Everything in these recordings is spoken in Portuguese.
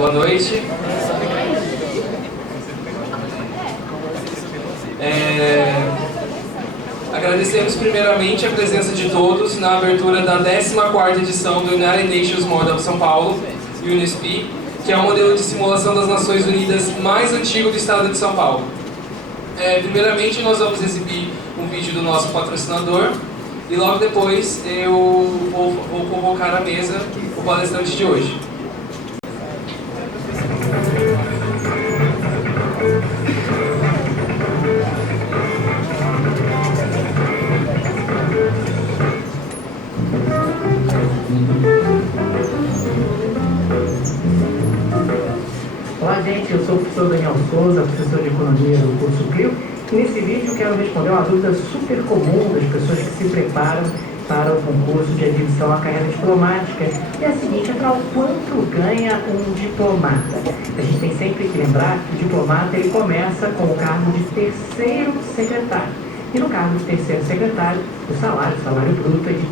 Boa noite. Agradecemos primeiramente a presença de todos na abertura da 14ª edição do United Nations Model São Paulo, UNSP, que é o modelo de simulação das Nações Unidas mais antigo do estado de São Paulo. Primeiramente nós vamos exibir um vídeo do nosso patrocinador e logo depois eu vou convocar à mesa o palestrante de hoje. Olá gente, eu sou o professor Daniel Souza, professor de Economia do curso CLIO, e nesse vídeo eu quero responder uma dúvida super comum das pessoas que se preparam para o concurso de admissão à carreira diplomática. E é a seguinte: afinal, quanto ganha um diplomata? A gente tem sempre que lembrar que o diplomata ele começa com o cargo de terceiro secretário. E no cargo de terceiro secretário, o salário bruto é de R$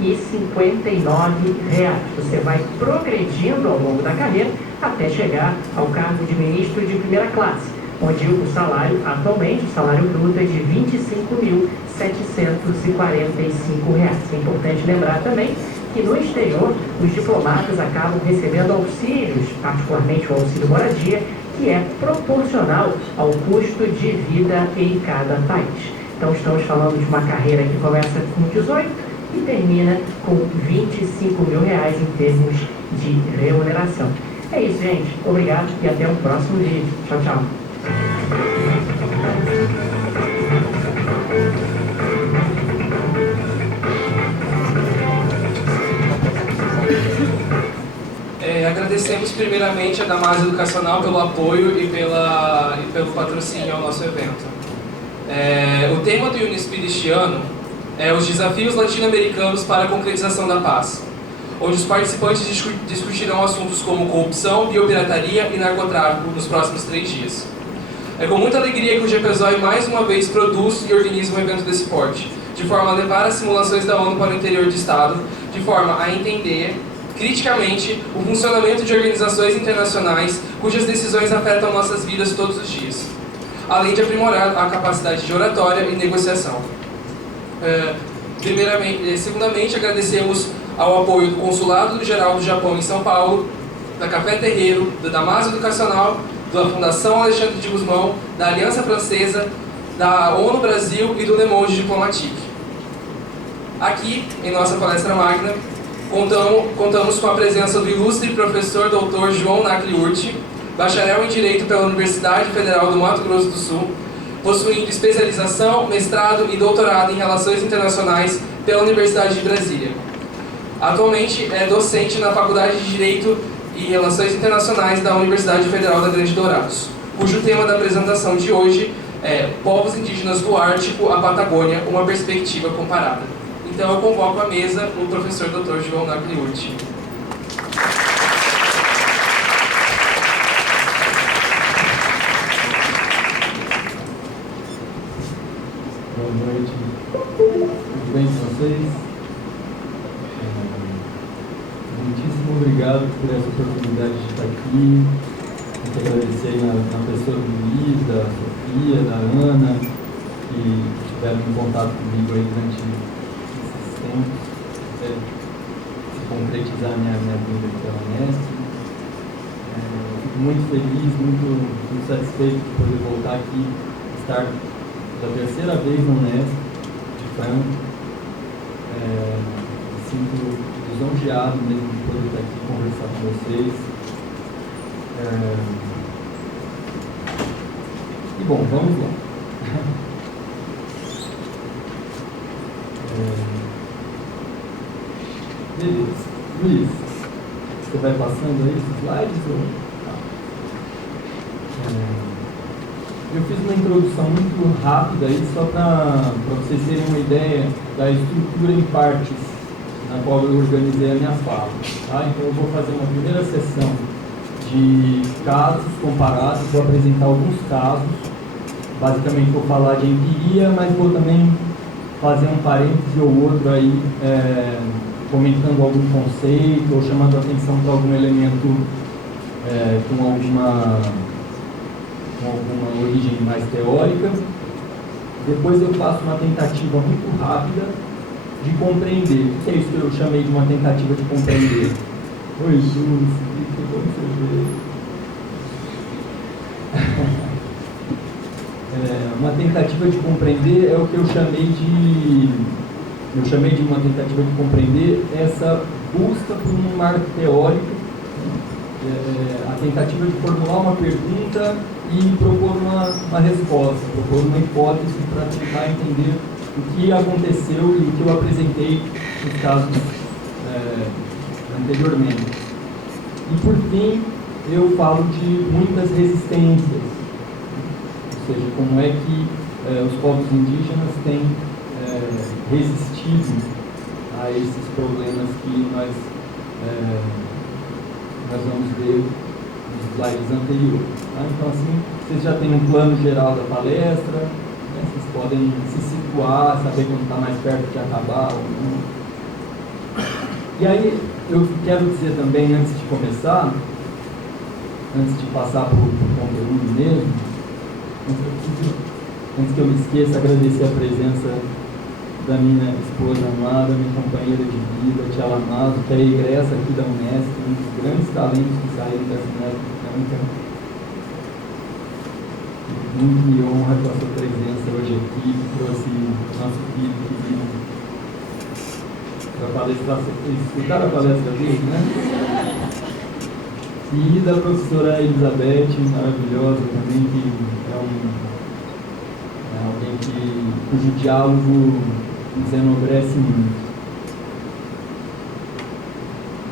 18.059. Você vai progredindo ao longo da carreira até chegar ao cargo de ministro de primeira classe, onde o salário, atualmente, o salário bruto é de R$ 25.745. É importante lembrar também que no exterior os diplomatas acabam recebendo auxílios, particularmente o auxílio moradia, que é proporcional ao custo de vida em cada país. Então estamos falando de uma carreira que começa com 18 e termina com R$ 25.000 em termos de remuneração. É isso, gente. Obrigado e até o próximo vídeo. Tchau, tchau. Agradecemos primeiramente a Damásio Educacional pelo apoio e pelo patrocínio ao nosso evento. O tema do UNSP deste ano é os desafios latino-americanos para a concretização da paz, onde os participantes discutirão assuntos como corrupção, biopirataria e narcotráfico nos próximos 3 dias. É com muita alegria que o GPZOI mais uma vez produz e organiza um evento desse porte, de forma a levar as simulações da ONU para o interior do Estado, de forma a entender criticamente o funcionamento de organizações internacionais cujas decisões afetam nossas vidas todos os dias, além de aprimorar a capacidade de oratória e negociação. Segundamente, agradecemos ao apoio do Consulado Geral do Japão em São Paulo, da Café Terreiro, da Damásio Educacional, da Fundação Alexandre de Gusmão, da Aliança Francesa, da ONU Brasil e do Le Monde Diplomatique. Aqui, em nossa palestra magna, contamos com a presença do ilustre professor Dr. João Nacli Urti, bacharel em Direito pela Universidade Federal do Mato Grosso do Sul, possuindo especialização, mestrado e doutorado em Relações Internacionais pela Universidade de Brasília. Atualmente é docente na Faculdade de Direito e Relações Internacionais da Universidade Federal da Grande Dourados, cujo tema da apresentação de hoje é Povos Indígenas do Ártico à Patagônia, uma perspectiva comparada. Então eu convoco à mesa o professor Dr. João Nacli Urti. Boa noite. Tudo bem com vocês? Muitíssimo obrigado por essa oportunidade de estar aqui. Quero agradecer na pessoa do Luiz, da Sofia, da Ana, que estiveram em contato comigo aí durante esses tempos, até se concretizar a minha vinda aqui pela Unesp. Fico muito feliz, muito satisfeito de poder voltar aqui, estar pela 3ª vez na Unesp, de Franca. Me sinto lisonjeado mesmo de poder estar aqui conversar com vocês. E bom, vamos lá. Beleza. Luiz, você vai passando aí os slides? Eu fiz uma introdução muito rápida aí, só para vocês terem uma ideia da estrutura em partes na qual eu organizei a minha fala. Tá? Então eu vou fazer uma primeira sessão de casos comparados, vou apresentar alguns casos. Basicamente vou falar de empiria, mas vou também fazer um parêntese ou outro aí, comentando algum conceito ou chamando a atenção para algum elemento com alguma origem mais teórica. Depois eu faço uma tentativa muito rápida de compreender. O que é isso que eu chamei de uma tentativa de compreender? Oi, Júlio, que bom você ver. Uma tentativa de compreender é o que eu chamei de uma tentativa de compreender essa busca por um marco teórico, a tentativa de formular uma pergunta e propor uma resposta, propor uma hipótese para tentar entender o que aconteceu e o que eu apresentei nos casos anteriormente. E por fim, eu falo de muitas resistências, ou seja, como é que os povos indígenas têm resistido a esses problemas que nós vamos ver nos slides anteriores. Tá? Então, assim, vocês já têm um plano geral da palestra, né? Vocês podem se situar, saber quando está mais perto de acabar ou não. E aí, eu quero dizer também, antes de começar, antes de passar para o conteúdo mesmo, antes que eu me esqueça, agradecer a presença da minha esposa amada, minha companheira de vida, Tia Lamazo, que é egressa aqui da Unesp, um dos grandes talentos que saíram dessa Unesp Franca. Muito me honra com a sua presença hoje aqui, que trouxe nosso filho querido para palestrar, escutar a palestra dele, né? E da professora Elizabeth, maravilhosa também, que é alguém cujo diálogo nos enobrece muito.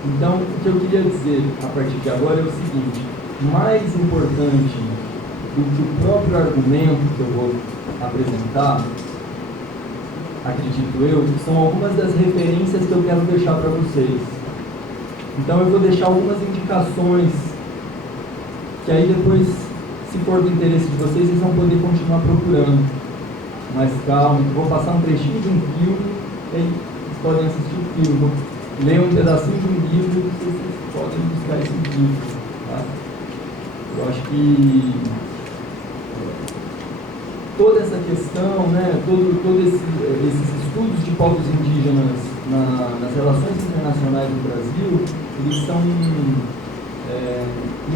Então, o que eu queria dizer a partir de agora é o seguinte: mais importante do que o próprio argumento que eu vou apresentar, acredito eu, são algumas das referências que eu quero deixar para vocês. Então eu vou deixar algumas indicações que aí depois, se for do interesse de vocês, vocês vão poder continuar procurando. Mais calma, eu vou passar um trechinho de um filme, e aí vocês podem assistir o filme, vou ler um pedacinho de um livro e vocês podem buscar esse livro. Tá? Eu acho que toda essa questão, né, todos esses estudos de povos indígenas nas relações internacionais do Brasil, eles são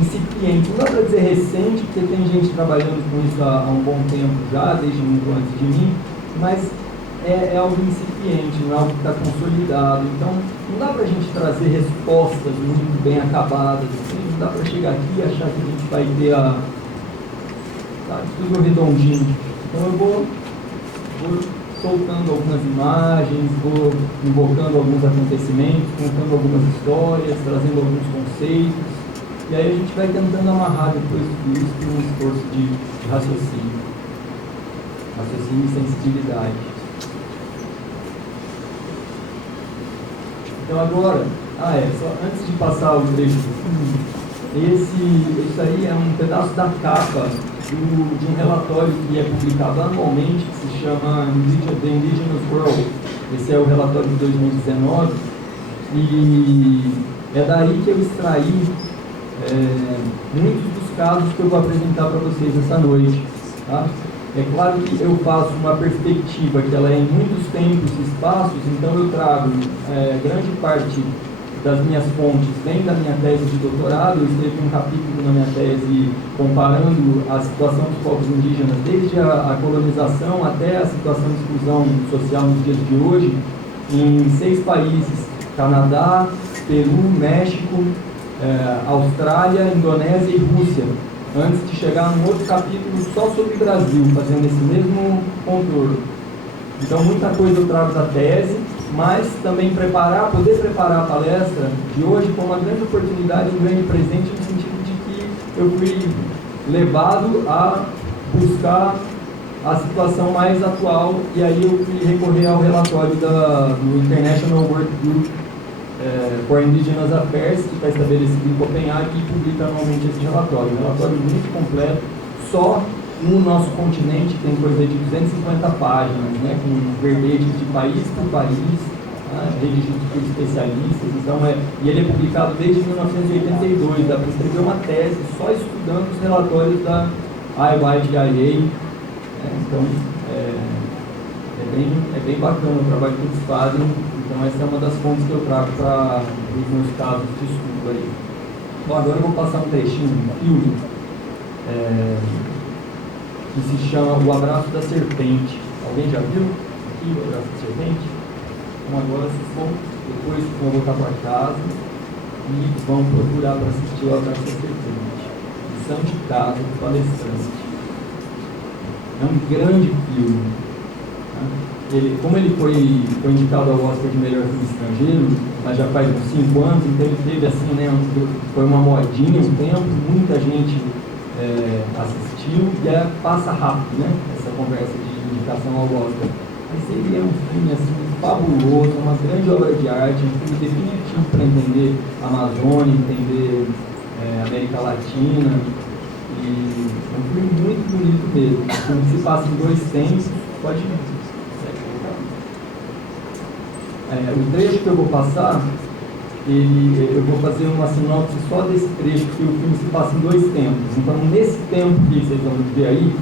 incipientes. Não dá para dizer recente, porque tem gente trabalhando com isso há um bom tempo já, desde muito antes de mim, mas é algo incipiente, não é algo que está consolidado. Então, não dá para a gente trazer respostas muito bem acabadas, assim, não dá para chegar aqui e achar que a gente vai ter tudo redondinho. Então eu vou soltando algumas imagens, vou invocando alguns acontecimentos, contando algumas histórias, trazendo alguns conceitos, e aí a gente vai tentando amarrar depois tudo isso com um esforço de raciocínio e sensibilidade. Então agora, só antes de passar o trecho do filme, isso aí é um pedaço da capa de um relatório que é publicado anualmente, que se chama The Indigenous World. Esse é o relatório de 2019, e é daí que eu extraí muitos dos casos que eu vou apresentar para vocês essa noite. Tá? É claro que eu faço uma perspectiva que ela é em muitos tempos e espaços, então eu trago grande parte das minhas fontes vem da minha tese de doutorado. Eu escrevi um capítulo na minha tese comparando a situação dos povos indígenas desde a colonização até a situação de exclusão social nos dias de hoje, em 6 países: Canadá, Peru, México, Austrália, Indonésia e Rússia, antes de chegar num outro capítulo só sobre o Brasil, fazendo esse mesmo contorno. Então muita coisa eu trago da tese, mas também poder preparar a palestra de hoje com uma grande oportunidade, um grande presente, no sentido de que eu fui levado a buscar a situação mais atual, e aí eu fui recorrer ao relatório do International Work Group for Indigenous Affairs, que está estabelecido em Copenhague e publica anualmente esse relatório. Um relatório muito completo, só no nosso continente tem coisa de 250 páginas, né, com verbetes de país por país, né, redigido por especialistas, então e ele é publicado desde 1982, dá para escrever uma tese só estudando os relatórios da IYGIA, então é bem bacana o trabalho que eles fazem, então essa é uma das fontes que eu trago para os meus casos de estudo aí. Bom, agora eu vou passar um trechinho do filme, que se chama O Abraço da Serpente. Alguém já viu aqui O Abraço da Serpente? Então agora depois vão voltar para casa e vão procurar para assistir O Abraço da Serpente. Lição de casa do palestrante. É um grande filme. Como ele foi indicado ao Oscar de melhor filme estrangeiro, mas já faz uns 5 anos, então ele teve assim, né, foi uma modinha um tempo, muita gente assistiu e passa rápido, né, essa conversa de indicação ao Oscar. Mas ele é um filme assim, fabuloso, uma grande obra de arte, um filme definitivo para entender a Amazônia, entender a América Latina, e é um filme muito bonito mesmo. Um filme que se passa em 2 tempos, pode ver. O trecho que eu vou passar, eu vou fazer uma sinopse só desse trecho, que o filme se passa em 2 tempos. Então, nesse tempo que vocês vão ver aí,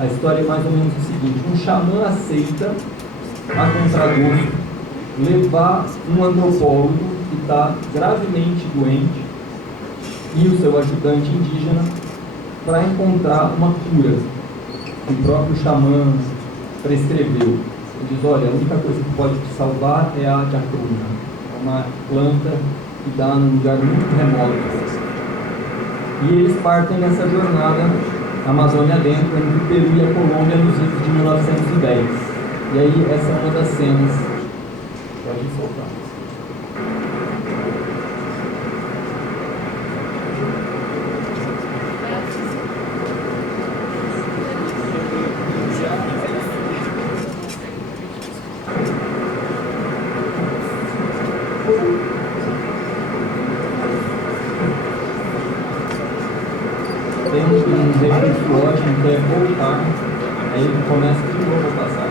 a história é mais ou menos o seguinte: um xamã aceita, a contragosto, levar um antropólogo que está gravemente doente e o seu ajudante indígena para encontrar uma cura que o próprio xamã prescreveu. Ele diz: olha, a única coisa que pode te salvar é a jacruna, uma planta que dá num lugar muito remoto. E eles partem nessa jornada Amazônia dentro, entre o Peru e a Colômbia, nos idos de 1910. E aí essa é uma das cenas. Pode soltar. Tem um recurso ótimo que é voltar, aí ele começa de novo a passar.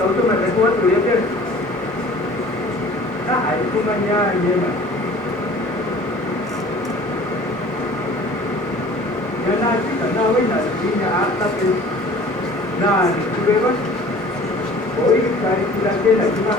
cấu trúc là cái cuốn chủ yếu chứ. Hãy cùng anh nha, như vậy. Nah, kita nak wina ini atas itu. Nah, itu bebas. Oh, ini cari tidak kena cuma.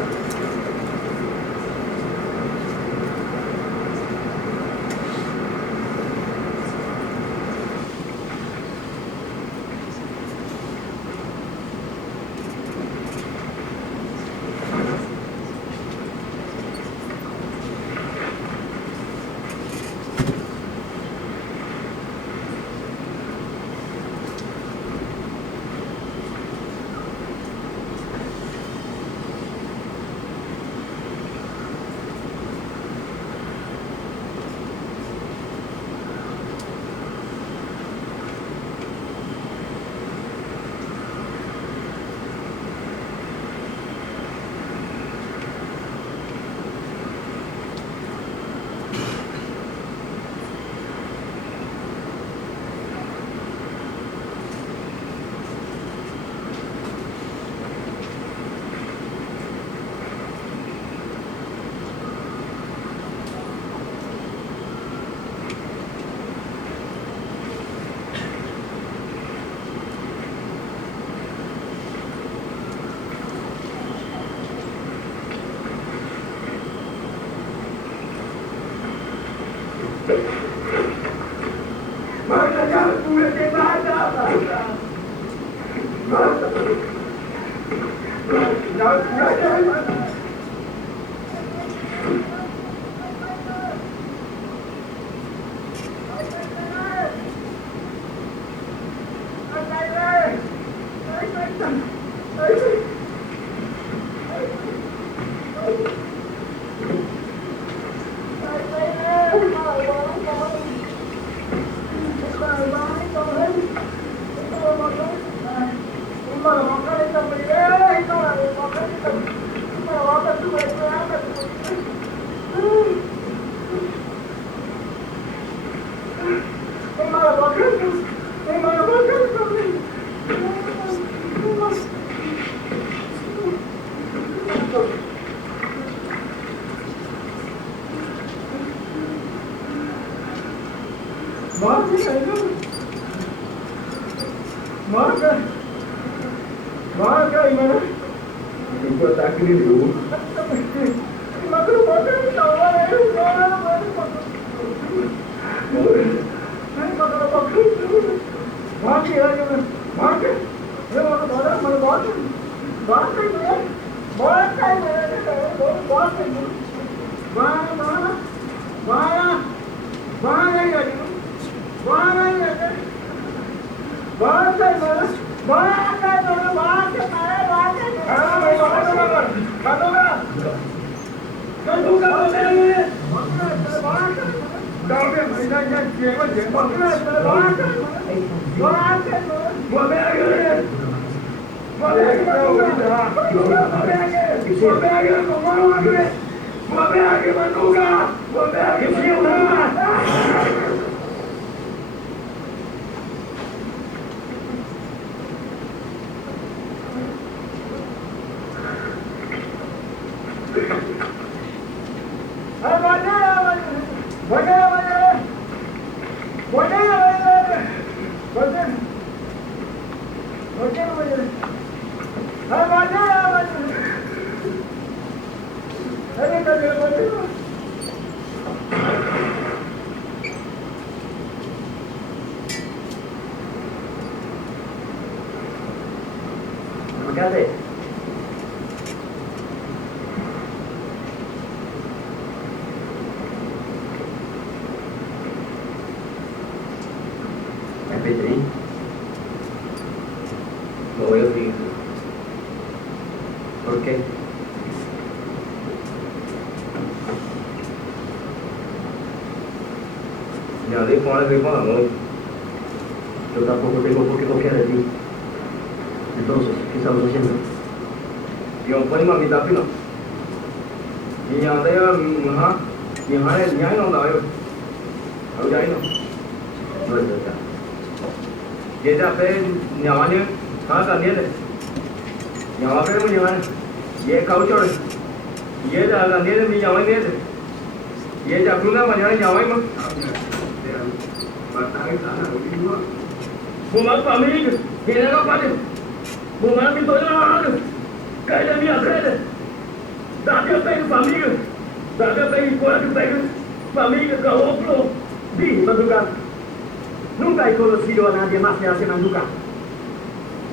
Mana jangan boleh ada. Marca gimana? Ikut tak kiri dulu. Marca tahu Cadê? É Pedrinho? Ou eu digo? Por quê? Ya hablé con alguien con amor. Yo tampoco tengo por qué confiar en ti. Entonces, ¿qué estamos haciendo? Yo puedo mamita pino. Y ya te ni hare ni hay no da yo. Au ya no. No es verdad. Y ya te ni avane, cada día de. Nyawa pe mo nyawa. Ye kau chor. Ye da la ne mi nyawa ne. Ye ja kuna ma nyawa ma. Bumang family kena ka pa din. Bumang mi to na. Kaya mi atrede. Dati pa yung family. Dati pa yung kuha pa yung family ka oplo. Di Manduka. Nunca he conocido a nadie más que hace Manduka.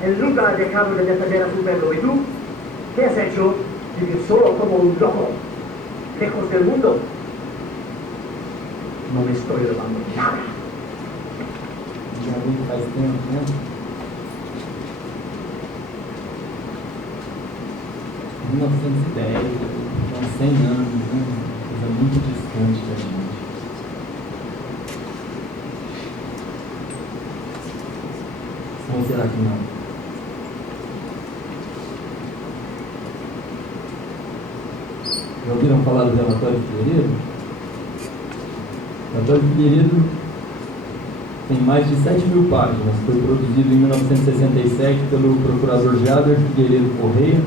Él nunca ha dejado de defender a su pueblo. ¿Y tú? ¿Qué has hecho? Vivir solo como un loco, lejos del mundo. No me estoy robando nada. Já vem faz tempo, né? Em 1910, uns 100 anos, né? Coisa muito distante da gente. Ou será que não? Já ouviram falar do relatório Figueiredo? O relatório Figueiredo tem mais de 7.000 páginas. Foi produzido em 1967 pelo procurador Jader Figueiredo Correia,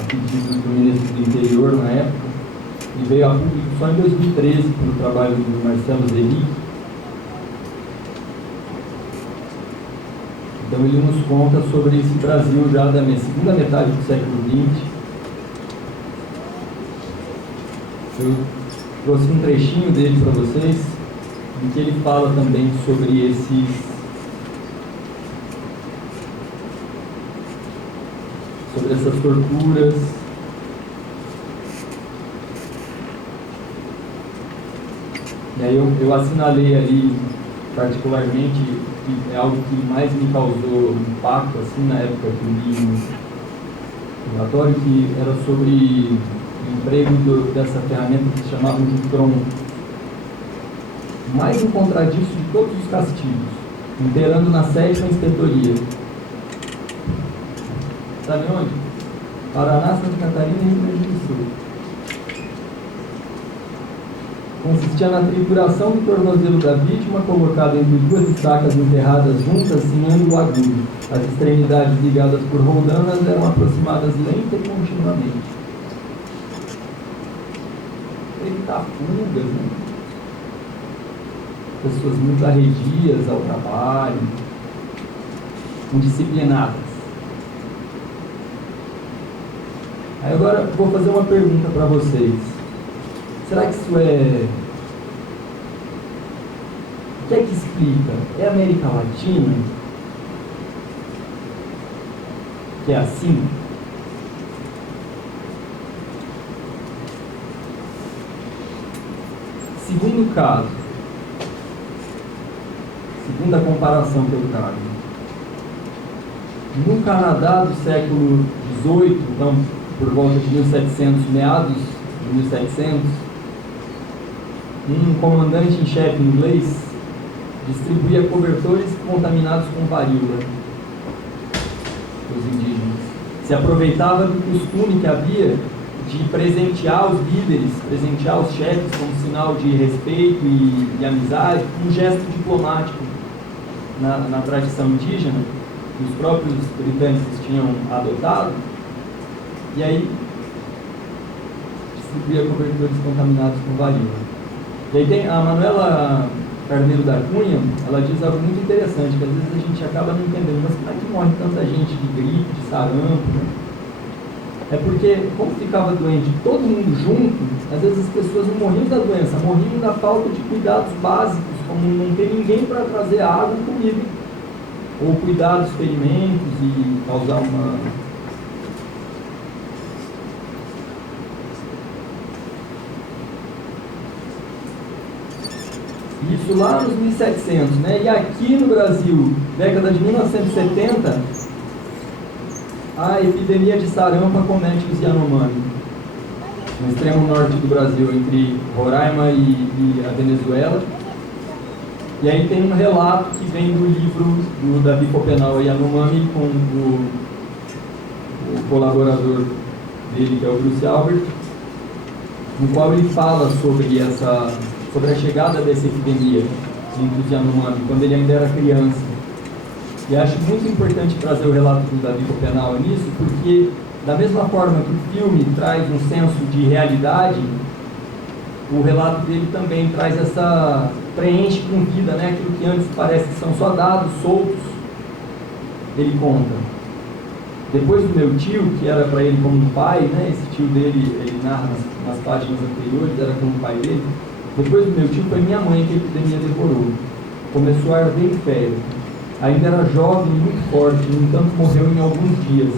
a pedido do ministro do Interior na época, e veio a público só em 2013 pelo trabalho do Marcelo Zeli. Então ele nos conta sobre esse Brasil já da segunda metade do século XX. Eu trouxe um trechinho dele para vocês, em que ele fala também sobre essas torturas. E aí eu assinalei ali particularmente, que é algo que mais me causou impacto assim, na época que eu li um relatório, que era sobre o emprego dessa ferramenta que se chamava de pronto. Mais um contradiço de todos os castigos, imperando na 7ª inspetoria. Sabe onde? Paraná, Santa Catarina e Rio Grande do Sul. Consistia na trituração do tornozelo da vítima, colocado entre 2 estacas enterradas juntas em ângulo agudo. As extremidades ligadas por roldanas eram aproximadas lenta e continuamente. Evitar fugas, né? Pessoas muito arredias ao trabalho, indisciplinadas. Aí agora vou fazer uma pergunta para vocês. Será que isso é... O que é que explica? É a América Latina que é assim? Segundo caso, segunda comparação que eu trago. No Canadá do século XVIII, então por volta de 1700, meados de 1700, um comandante em chefe inglês distribuía cobertores contaminados com varíola os indígenas. Se aproveitava do costume que havia de presentear os líderes, presentear os chefes como sinal de respeito e amizade, um gesto diplomático na tradição indígena, que os próprios britânicos tinham adotado, e aí distribuía cobertores contaminados com varíola. E aí tem a Manuela Carneiro da Cunha, ela diz algo muito interessante, que às vezes a gente acaba não entendendo, mas como é que morre tanta gente de gripe, de sarampo, né? É porque, como ficava doente todo mundo junto, às vezes as pessoas não morriam da doença, morriam da falta de cuidados básicos, como não ter ninguém para trazer água e comida, ou cuidar dos ferimentos e causar uma... Isso lá nos 1700, né? E aqui no Brasil, década de 1970, a epidemia de sarampo acomete os Yanomami, no extremo norte do Brasil, entre Roraima e a Venezuela. E aí tem um relato que vem do livro do Davi Copenau Yanomami, com o colaborador dele, que é o Bruce Albert, no qual ele fala sobre a chegada dessa epidemia entre os Yanomami, quando ele ainda era criança. E acho muito importante trazer o relato do Davi Copenau nisso, porque da mesma forma que o filme traz um senso de realidade, o relato dele também traz preenche com vida, né? Aquilo que antes parece que são só dados soltos, ele conta. Depois do meu tio, que era para ele como um pai, né? Esse tio dele, ele narra nas páginas anteriores, era como o pai dele. Depois do meu tio, foi minha mãe que a epidemia devorou. Começou a arder em febre. Ainda era jovem e muito forte, no entanto morreu em alguns dias.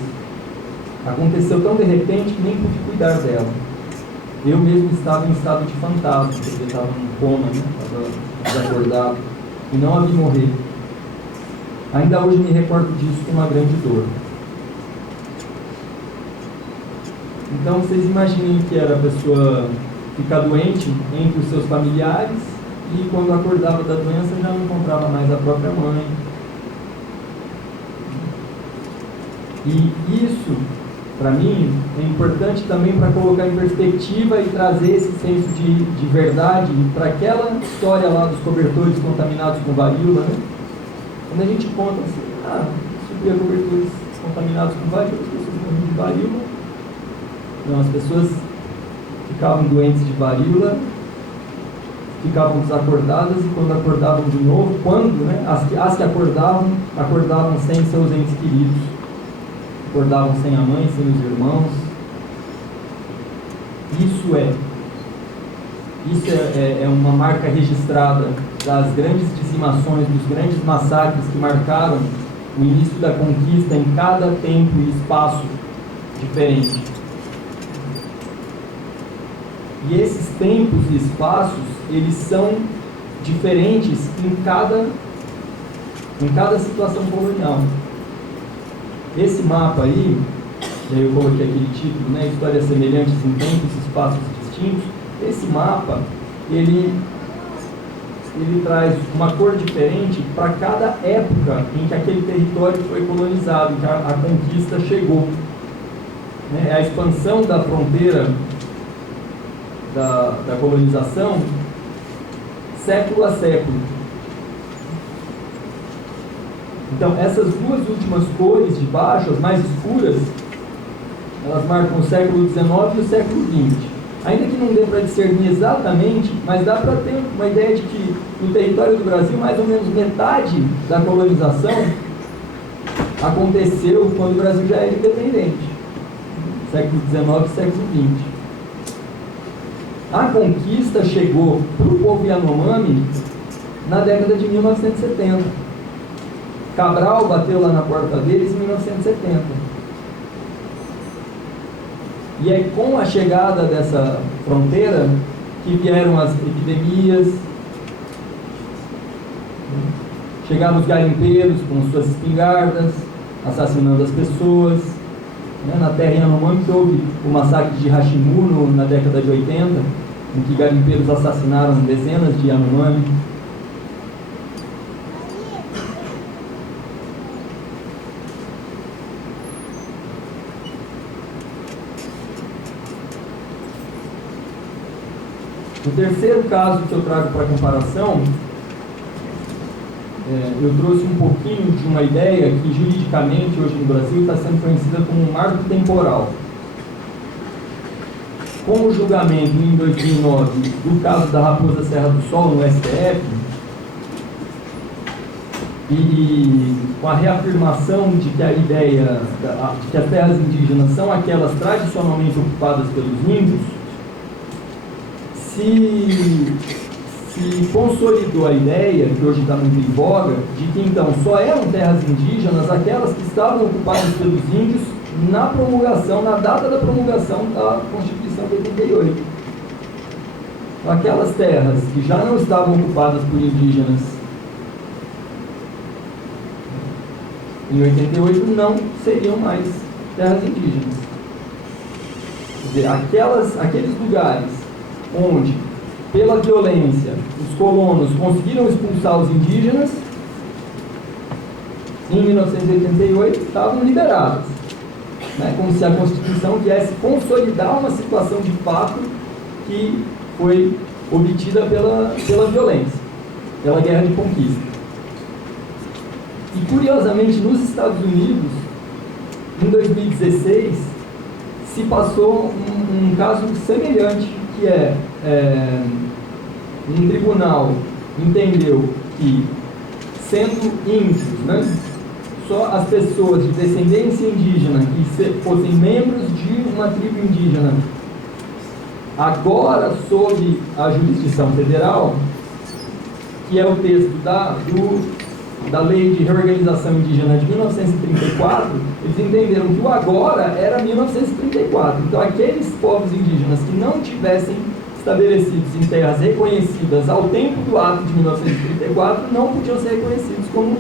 Aconteceu tão de repente que nem pude cuidar dela. Eu mesmo estava em estado de fantasma, porque eu estava num coma, né? Estava desacordado, e não a vi morrer. Ainda hoje me recordo disso com uma grande dor. Então vocês imaginem que era a pessoa ficar doente entre os seus familiares e quando acordava da doença já não encontrava mais a própria mãe. E isso, para mim, é importante também para colocar em perspectiva e trazer esse senso de verdade para aquela história lá dos cobertores contaminados com varíola, né? Quando a gente conta assim, subia cobertores contaminados com varíola, as pessoas morriam de varíola. Não, as pessoas ficavam doentes de varíola, ficavam desacordadas e quando acordavam de novo, as que acordavam sem seus entes queridos, acordavam sem a mãe, sem os irmãos. Isso é uma marca registrada das grandes dizimações, dos grandes massacres que marcaram o início da conquista em cada tempo e espaço diferente. E esses tempos e espaços, eles são diferentes em cada situação colonial. Esse mapa aí, eu coloquei aquele título, né, Histórias Semelhantes em Tempos e Espaços Distintos. Esse mapa, ele traz uma cor diferente para cada época em que aquele território foi colonizado, em que a conquista chegou. É a expansão da fronteira da colonização, século a século. Então, essas duas últimas cores de baixo, as mais escuras, elas marcam o século XIX e o século XX. Ainda que não dê para discernir exatamente, mas dá para ter uma ideia de que no território do Brasil, mais ou menos metade da colonização aconteceu quando o Brasil já era independente. Século XIX e século XX. A conquista chegou para o povo Yanomami na década de 1970. Cabral bateu lá na porta deles em 1970. E é com a chegada dessa fronteira que vieram as epidemias, chegaram os garimpeiros com suas espingardas, assassinando as pessoas. Na terra Yanomami que houve o massacre de Hashimu na década de 80, em que garimpeiros assassinaram dezenas de Yanomami. O terceiro caso que eu trago para comparação, eu trouxe um pouquinho de uma ideia que juridicamente hoje no Brasil está sendo conhecida como um marco temporal. Com o julgamento em 2009 do caso da Raposa Serra do Sol no STF, e com a reafirmação de que a ideia de que as terras indígenas são aquelas tradicionalmente ocupadas pelos índios, se consolidou a ideia, que hoje está muito em voga, de que então só eram terras indígenas aquelas que estavam ocupadas pelos índios na data da promulgação da Constituição de 88. Então, aquelas terras que já não estavam ocupadas por indígenas em 88 não seriam mais terras indígenas. Quer dizer, aqueles lugares onde, pela violência, os colonos conseguiram expulsar os indígenas, em 1988 estavam liberadas, né? Como se a Constituição viesse consolidar uma situação de fato que foi obtida pela violência, pela guerra de conquista. E, curiosamente, nos Estados Unidos, em 2016, se passou um caso semelhante, que um tribunal entendeu que, sendo índios, né, só as pessoas de descendência indígena que fossem membros de uma tribo indígena, agora sob a jurisdição federal, que é o texto da Lei de Reorganização Indígena de 1934, eles entenderam que o agora era 1934. Então, aqueles povos indígenas que não tivessem estabelecidos em terras reconhecidas ao tempo do ato de 1934 não podiam ser reconhecidos como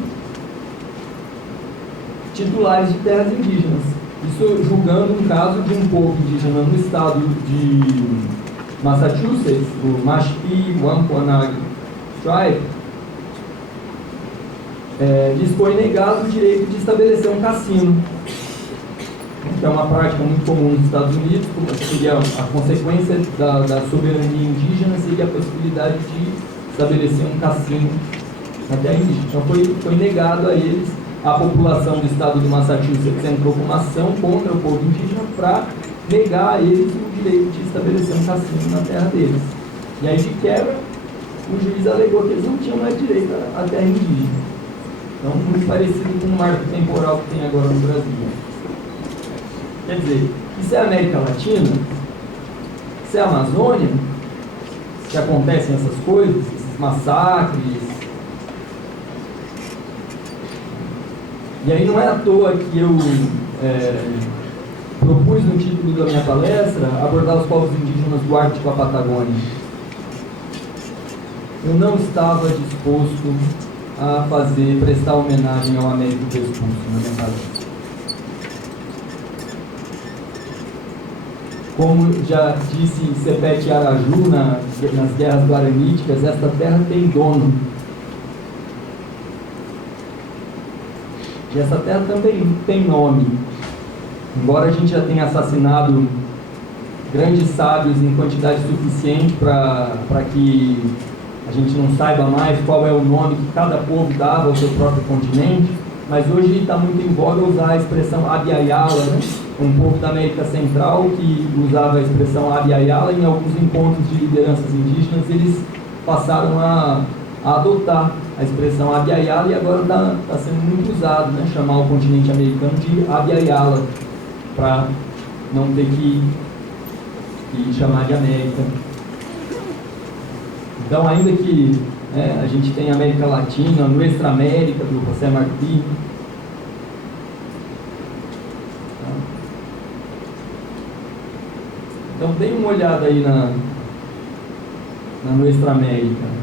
titulares de terras indígenas. Isso julgando um caso de um povo indígena no estado de Massachusetts, o Mashpee Wampanoag Tribe, lhes foi negado o direito de estabelecer um cassino. Que é uma prática muito comum nos Estados Unidos, seria a consequência da soberania indígena, seria a possibilidade de estabelecer um cassino na terra indígena. Então foi negado a eles. A população do estado de Massachusetts entrou com uma ação contra o povo indígena para negar a eles o direito de estabelecer um cassino na terra deles. E aí, de quebra, o juiz alegou que eles não tinham mais direito à terra indígena. Então, muito parecido com o marco temporal que tem agora no Brasil. Quer dizer, isso é a América Latina, isso é a Amazônia, que acontecem essas coisas, esses massacres. E aí não é à toa que eu propus no título da minha palestra abordar os povos indígenas do Ártico à Patagônia. Eu não estava disposto a prestar homenagem ao Américo Vespucci na minha palestra. Como já disse Sepete Araju nas guerras guaraníticas, esta terra tem dono. E essa terra também tem nome. Embora a gente já tenha assassinado grandes sábios em quantidade suficiente para que a gente não saiba mais qual é o nome que cada povo dava ao seu próprio continente, mas hoje está muito em voga usar a expressão Abya-Yala, né? Um povo da América Central que usava a expressão Abya-Yala. Em alguns encontros de lideranças indígenas, eles passaram a adotar a expressão Abya-Yala, e agora está sendo muito usado, né? Chamar o continente americano de Abya-Yala, para não ter que chamar de América. Então, ainda que a gente tem a América Latina, Nuestra América, do José Martí. Então, dê uma olhada aí na Nuestra América.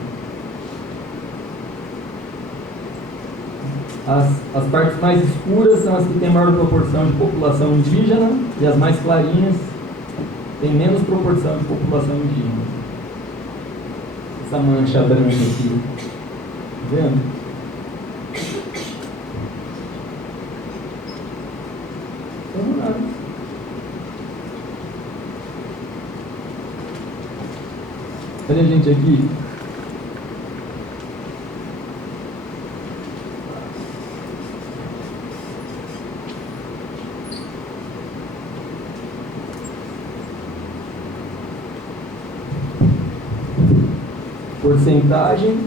As partes mais escuras são as que têm maior proporção de população indígena, e as mais clarinhas têm menos proporção de população indígena. Essa mancha branca aqui, tá vendo? Vamos lá. Olha a gente aqui. Porcentagem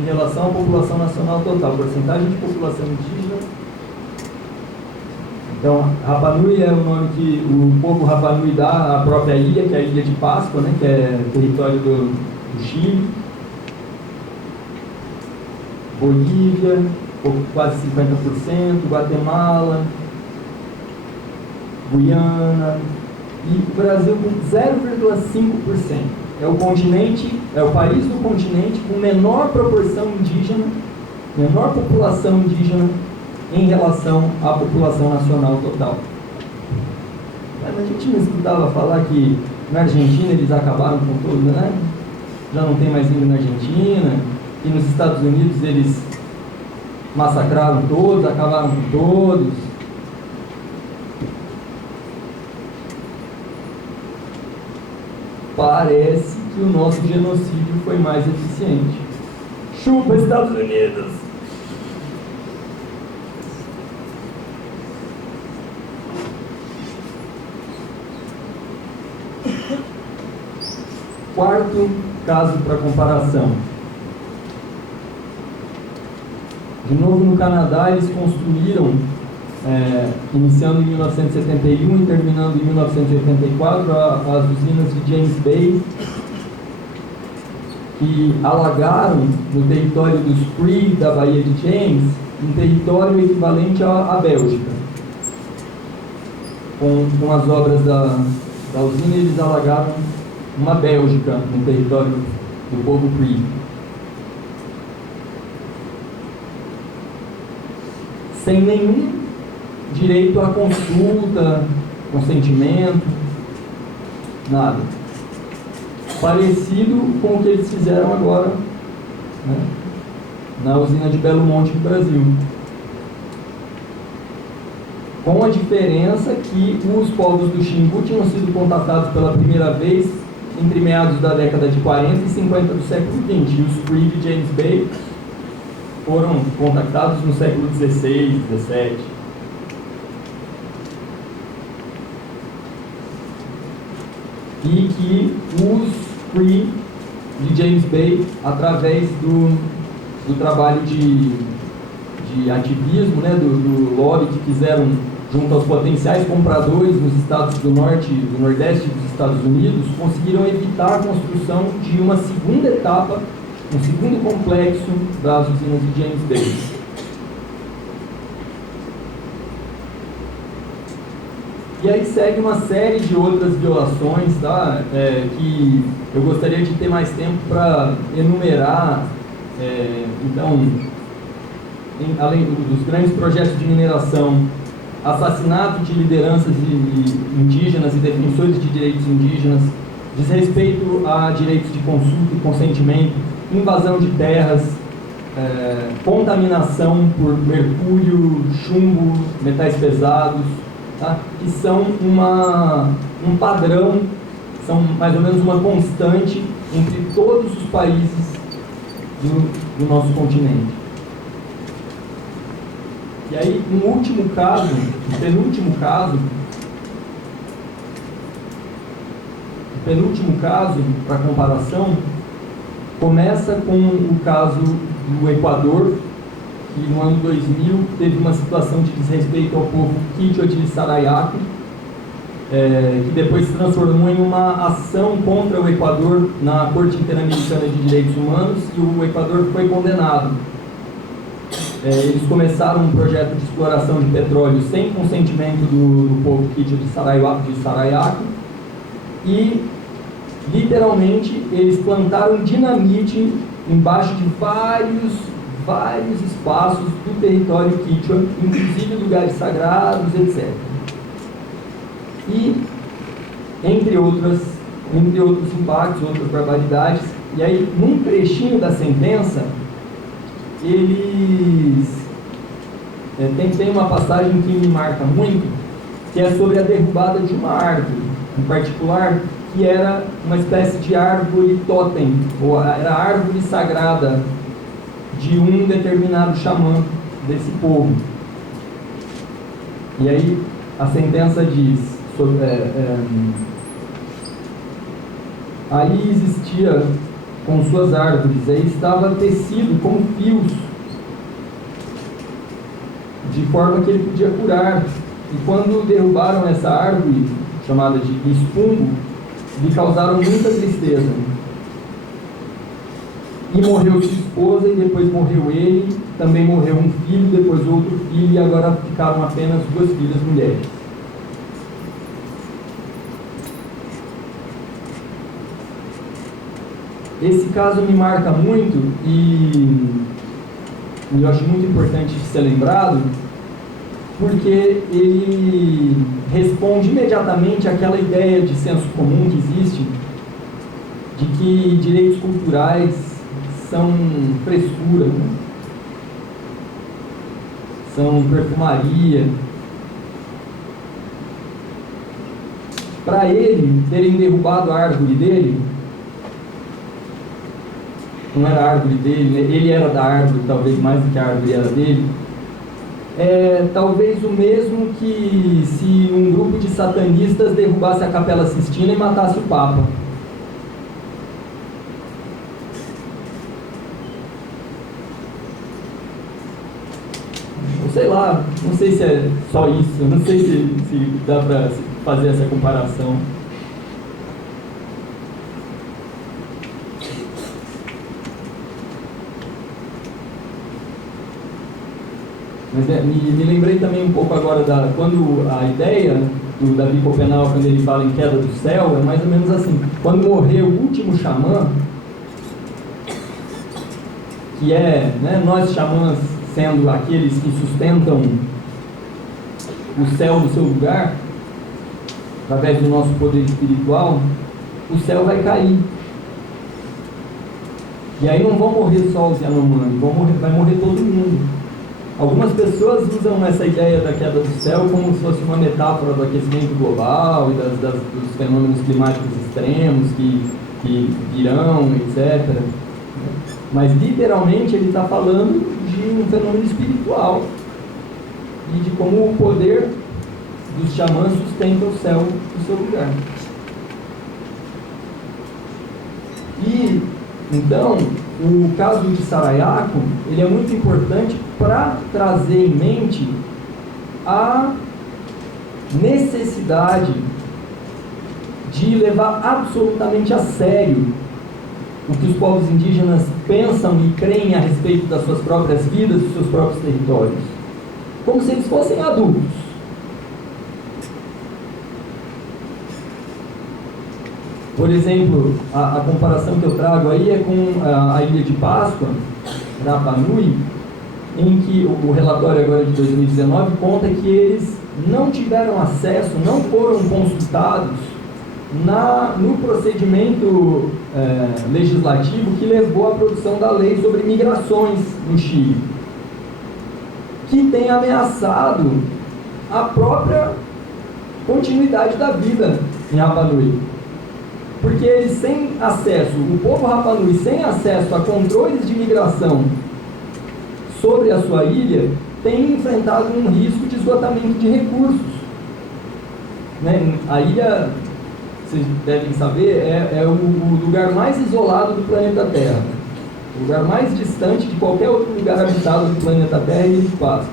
em relação à população nacional total, porcentagem de população indígena. Então, Rapa Nui é o nome que o povo Rapa Nui dá à própria ilha, que é a Ilha de Páscoa, né, que é território do Chile. Bolívia, quase 50%, Guatemala, Guiana, e o Brasil com 0,5%. É o continente, é o país do continente com menor proporção indígena, menor população indígena em relação à população nacional total. Mas a gente não escutava falar que na Argentina eles acabaram com tudo, né? Já não tem mais índio na Argentina, e nos Estados Unidos eles massacraram todos, acabaram com todos. Parece que o nosso genocídio foi mais eficiente. Chupa, Estados Unidos! quarto caso para comparação. De novo, no Canadá, eles construíram, iniciando em 1971 e terminando em 1984, as usinas de James Bay, que alagaram no território dos Cree da Baía de James, um território equivalente à Bélgica. Com as obras da usina, eles alagaram uma Bélgica no território do povo Cree. Sem nenhum direito à consulta, consentimento, nada. Parecido com o que eles fizeram agora, né, na usina de Belo Monte, no Brasil. Com a diferença que os povos do Xingu tinham sido contatados pela primeira vez entre meados da década de 40 e 50 do século XX. E os Cree de James Bay foram contactados no século XVI, XVII. E que os Cree de James Bay, através do trabalho de ativismo, né, do lobby que fizeram junto aos potenciais compradores nos estados do norte e do nordeste dos Estados Unidos, conseguiram evitar a construção de uma segunda etapa, um segundo complexo das usinas de James Bay. E aí segue uma série de outras violações, tá? Que eu gostaria de ter mais tempo para enumerar. Então, além dos grandes projetos de mineração, assassinato de lideranças indígenas e defensores de direitos indígenas, desrespeito a direitos de consulta e consentimento, invasão de terras, contaminação por mercúrio, chumbo, metais pesados, tá? Que são um padrão, são mais ou menos uma constante entre todos os países do nosso continente. E aí, um último caso, o penúltimo caso para comparação, começa com o caso do Equador, que no ano 2000 teve uma situação de desrespeito ao povo Quichua de Sarayaco, que depois se transformou em uma ação contra o Equador na Corte Interamericana de Direitos Humanos, e o Equador foi condenado. Eles começaram um projeto de exploração de petróleo sem consentimento do povo Quichua de Sarayaco, e literalmente eles plantaram dinamite embaixo de vários espaços do território Quichua, inclusive lugares sagrados, etc. E entre outros impactos, outras barbaridades. E aí, num trechinho da sentença, eles tem uma passagem que me marca muito, que é sobre a derrubada de uma árvore, em particular, que era uma espécie de árvore totem, ou era a árvore sagrada de um determinado xamã desse povo. E aí a sentença diz sobre, aí existia com suas árvores, aí estava tecido com fios, de forma que ele podia curar. E quando derrubaram essa árvore, chamada de espungo, lhe causaram muita tristeza. E morreu sua esposa, e depois morreu ele, também morreu um filho, depois outro filho, e agora ficaram apenas 2 filhas mulheres. Esse caso me marca muito e eu acho muito importante de ser lembrado, porque ele responde imediatamente àquela ideia de senso comum que existe, de que direitos culturais são frescura, né? São perfumaria. Para ele terem derrubado a árvore dele, não era a árvore dele, ele era da árvore, talvez mais do que a árvore era dele, talvez o mesmo que se um grupo de satanistas derrubasse a Capela Sistina e matasse o Papa. sei lá, não sei se é só isso, não sei se dá para fazer essa comparação. Mas me lembrei também um pouco agora quando a ideia do Davi Copenau, quando ele fala em queda do céu, é mais ou menos assim: quando morreu o último xamã, que é, né, nós xamãs sendo aqueles que sustentam o céu no seu lugar, através do nosso poder espiritual, o céu vai cair. E aí não vão morrer só os Yanomami, vai morrer todo mundo. Algumas pessoas usam essa ideia da queda do céu como se fosse uma metáfora do aquecimento global e dos fenômenos climáticos extremos que virão, etc. Mas literalmente ele está falando de um fenômeno espiritual e de como o poder dos xamãs sustenta o céu no seu lugar. E então o caso de Sarayaku, ele é muito importante para trazer em mente a necessidade de levar absolutamente a sério o que os povos indígenas pensam e creem a respeito das suas próprias vidas, dos seus próprios territórios, como se eles fossem adultos. Por exemplo, a comparação que eu trago aí é com a Ilha de Páscoa, Rapa Nui, em que o relatório agora de 2019 conta que eles não tiveram acesso, não foram consultados no procedimento legislativo que levou à produção da lei sobre migrações no Chile, que tem ameaçado a própria continuidade da vida em Rapa Nui. Porque eles sem acesso, o povo Rapa Nui sem acesso a controles de migração sobre a sua ilha, tem enfrentado um risco de esgotamento de recursos. Né? A ilha, vocês devem saber, é o lugar mais isolado do planeta Terra. O lugar mais distante de qualquer outro lugar habitado do planeta Terra é a Ilha de Páscoa.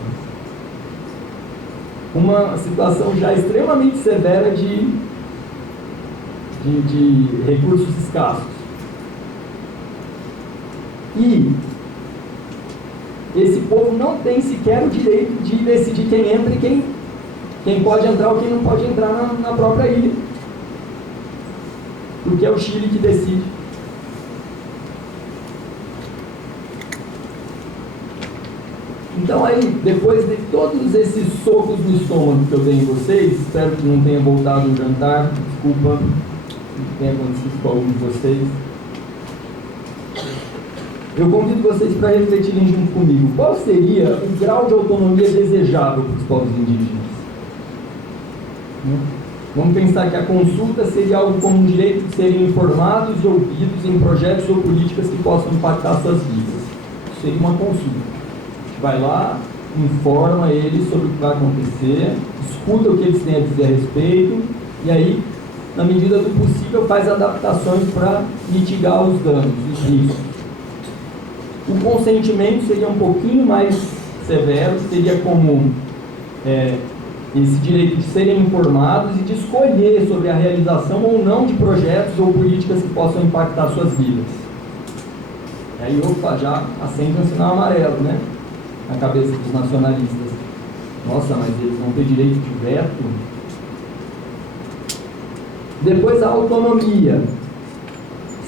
Uma situação já extremamente severa de recursos escassos. E esse povo não tem sequer o direito de decidir quem entra e quem pode entrar ou quem não pode entrar na própria ilha. Porque é o Chile que decide. Então aí, depois de todos esses socos no estômago que eu dei em vocês, espero que não tenha voltado o jantar, desculpa, que tenha acontecido com algum de vocês. Eu convido vocês para refletirem junto comigo. Qual seria o grau de autonomia desejável para os povos indígenas? Vamos pensar que a consulta seria algo como um direito de serem informados e ouvidos em projetos ou políticas que possam impactar suas vidas. Isso seria uma consulta. A gente vai lá, informa eles sobre o que vai acontecer, escuta o que eles têm a dizer a respeito e aí, na medida do possível, faz adaptações para mitigar os danos, os riscos. O consentimento seria um pouquinho mais severo, seria como esse direito de serem informados e de escolher sobre a realização ou não de projetos ou políticas que possam impactar suas vidas. E aí, opa, já acende um sinal amarelo, né? Na cabeça dos nacionalistas. Nossa, mas eles vão ter direito de veto? Depois a autonomia.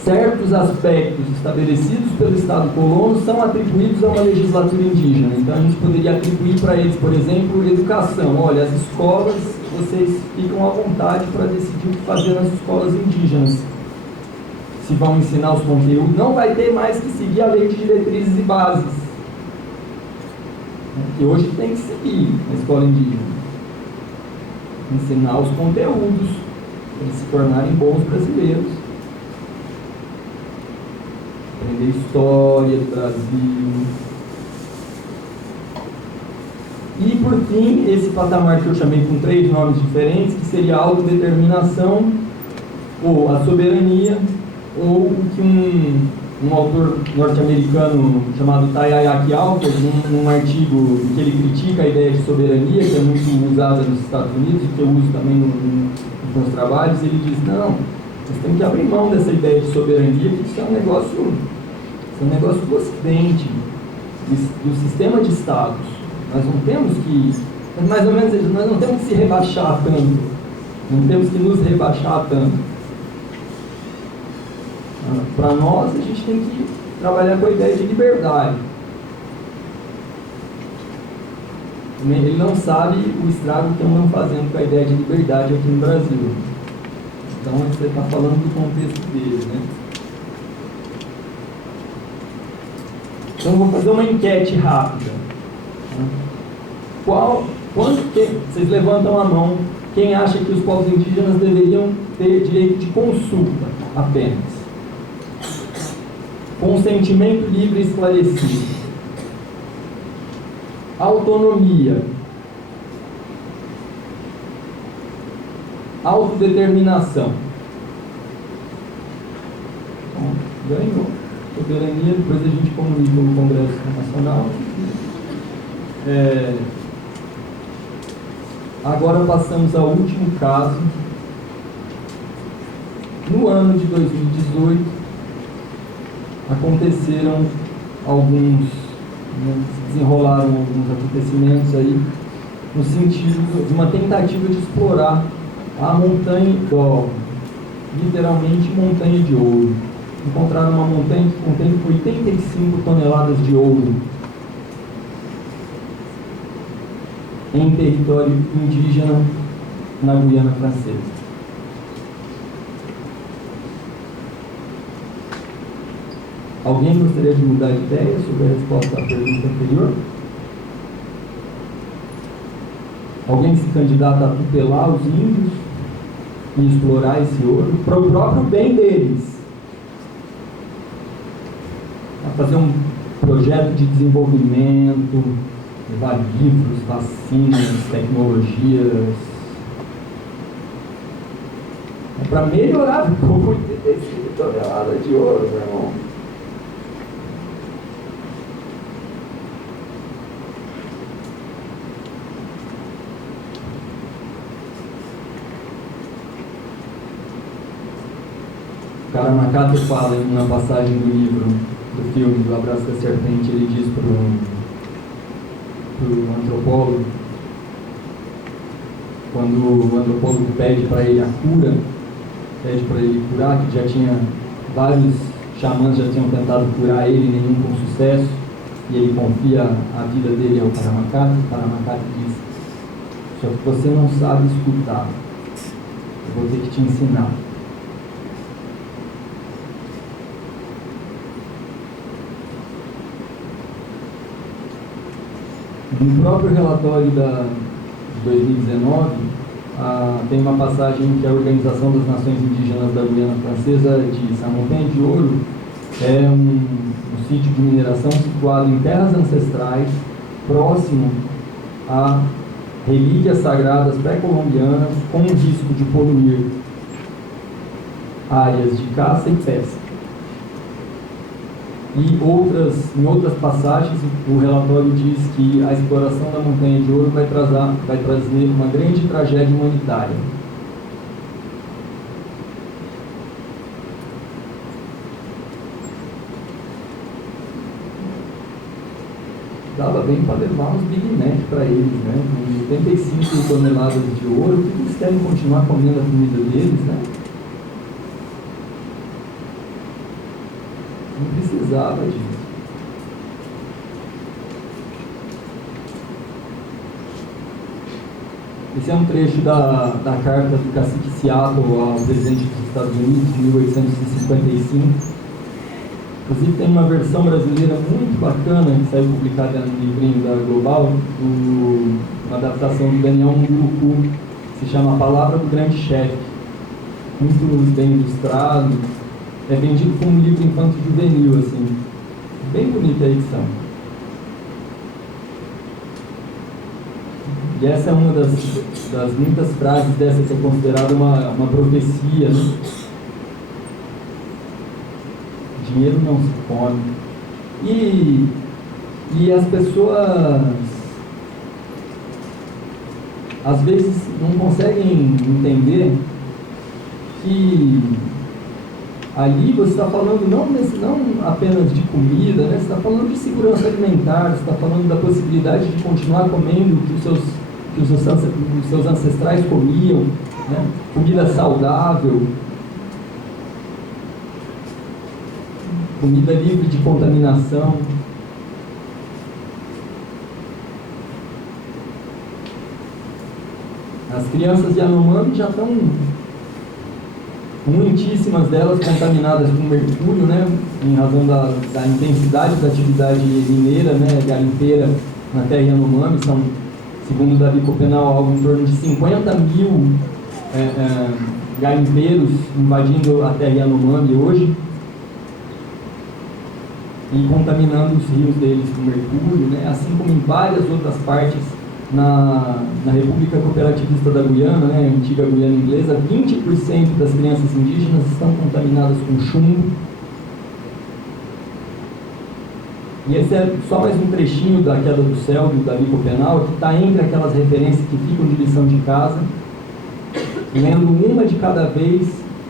Certos aspectos estabelecidos pelo Estado colono são atribuídos a uma legislatura indígena. Então a gente poderia atribuir para eles, por exemplo, educação. Olha, as escolas, vocês ficam à vontade para decidir o que fazer nas escolas indígenas. Se vão ensinar os conteúdos, não vai ter mais que seguir a lei de diretrizes e bases, que hoje tem que seguir na escola indígena. Ensinar os conteúdos, para eles se tornarem bons brasileiros. Aprender história do Brasil. E por fim, esse patamar que eu chamei com 3 nomes diferentes, que seria a autodeterminação, ou a soberania, ou o que um autor norte-americano chamado Tayayaki Alford, num artigo em que ele critica a ideia de soberania, que é muito usada nos Estados Unidos e que eu uso também nos meus trabalhos. Ele diz: não, nós temos que abrir mão dessa ideia de soberania, que isso é um negócio do Ocidente, do sistema de Estados. Nós não temos que, mais ou menos, nós não temos que se rebaixar tanto, não temos que nos rebaixar tanto. Para nós, a gente tem que trabalhar com a ideia de liberdade. Ele não sabe o estrago que estão fazendo com a ideia de liberdade aqui no Brasil. Então, você está falando do contexto dele, né? Então, vou fazer uma enquete rápida. Vocês levantam a mão, quem acha que os povos indígenas deveriam ter direito de consulta apenas? Consentimento livre e esclarecido. Autonomia. Autodeterminação. Bom, ganhou. Soberania, depois a gente comunica no Congresso Nacional. Agora passamos ao último caso. No ano de 2018, aconteceram desenrolaram alguns acontecimentos aí, no sentido de uma tentativa de explorar a montanha d'Or, literalmente montanha de ouro. Encontraram uma montanha que contém 85 toneladas de ouro em território indígena na Guiana Francesa. Alguém gostaria de mudar de ideia sobre a resposta à pergunta anterior? Alguém se candidata a tutelar os índios e explorar esse ouro para o próprio bem deles? A fazer um projeto de desenvolvimento, levar livros, vacinas, tecnologias. É para melhorar com 85 toneladas de ouro, meu irmão. Karamakato fala em uma passagem do livro, do filme do Abraço da Serpente, ele diz para o antropólogo, quando o antropólogo pede para ele a cura, pede para ele curar, que já tinha vários xamãs já tinham tentado curar ele, nenhum com sucesso, e ele confia a vida dele ao Karamakato. O Karamakato diz: só que você não sabe escutar, eu vou ter que te ensinar. No próprio relatório de 2019, tem uma passagem que a Organização das Nações Indígenas da Guiana Francesa diz: a Montanha de Ouro é um sítio de mineração situado em terras ancestrais, próximo a relíquias sagradas pré-colombianas, com o risco de poluir áreas de caça e pesca. E em outras passagens, o relatório diz que a exploração da Montanha de Ouro vai trazer uma grande tragédia humanitária. Dava bem para levar uns Big Mac para eles, né? Com 85 toneladas de ouro, porque eles querem continuar comendo a comida deles, né? Não precisava disso. Esse é um trecho da carta do cacique Seattle ao presidente dos Estados Unidos, de 1855. Inclusive tem uma versão brasileira muito bacana, que saiu publicada no livrinho da Global, uma adaptação do Daniel Munduruku, que se chama A Palavra do Grande Chefe. Muito bem ilustrado. É vendido como um livro infanto-juvenil, assim. Bem bonita a edição. E essa é uma das muitas frases dessa que é considerada uma profecia, né? dinheiro não se come. E as pessoas às vezes não conseguem entender que ali você está falando não apenas de comida, né? Você está falando de segurança alimentar, você está falando da possibilidade de continuar comendo o que os seus ancestrais comiam, né? Comida saudável, comida livre de contaminação. As crianças Yanomami já estão, muitíssimas delas, contaminadas com mercúrio, né, em razão da intensidade da atividade mineira, né, garimpeira na terra Yanomami. São, segundo o Davi Copenal, algo em torno de 50 mil garimpeiros invadindo a terra Yanomami hoje e contaminando os rios deles com mercúrio, né, assim como em várias outras partes na República Cooperativista da Guiana, né, a antiga Guiana inglesa. 20% das crianças indígenas estão contaminadas com chumbo. E esse é só mais um trechinho da Queda do Céu, do Davi Copenal, que está entre aquelas referências que ficam de lição de casa. Lendo uma de cada vez,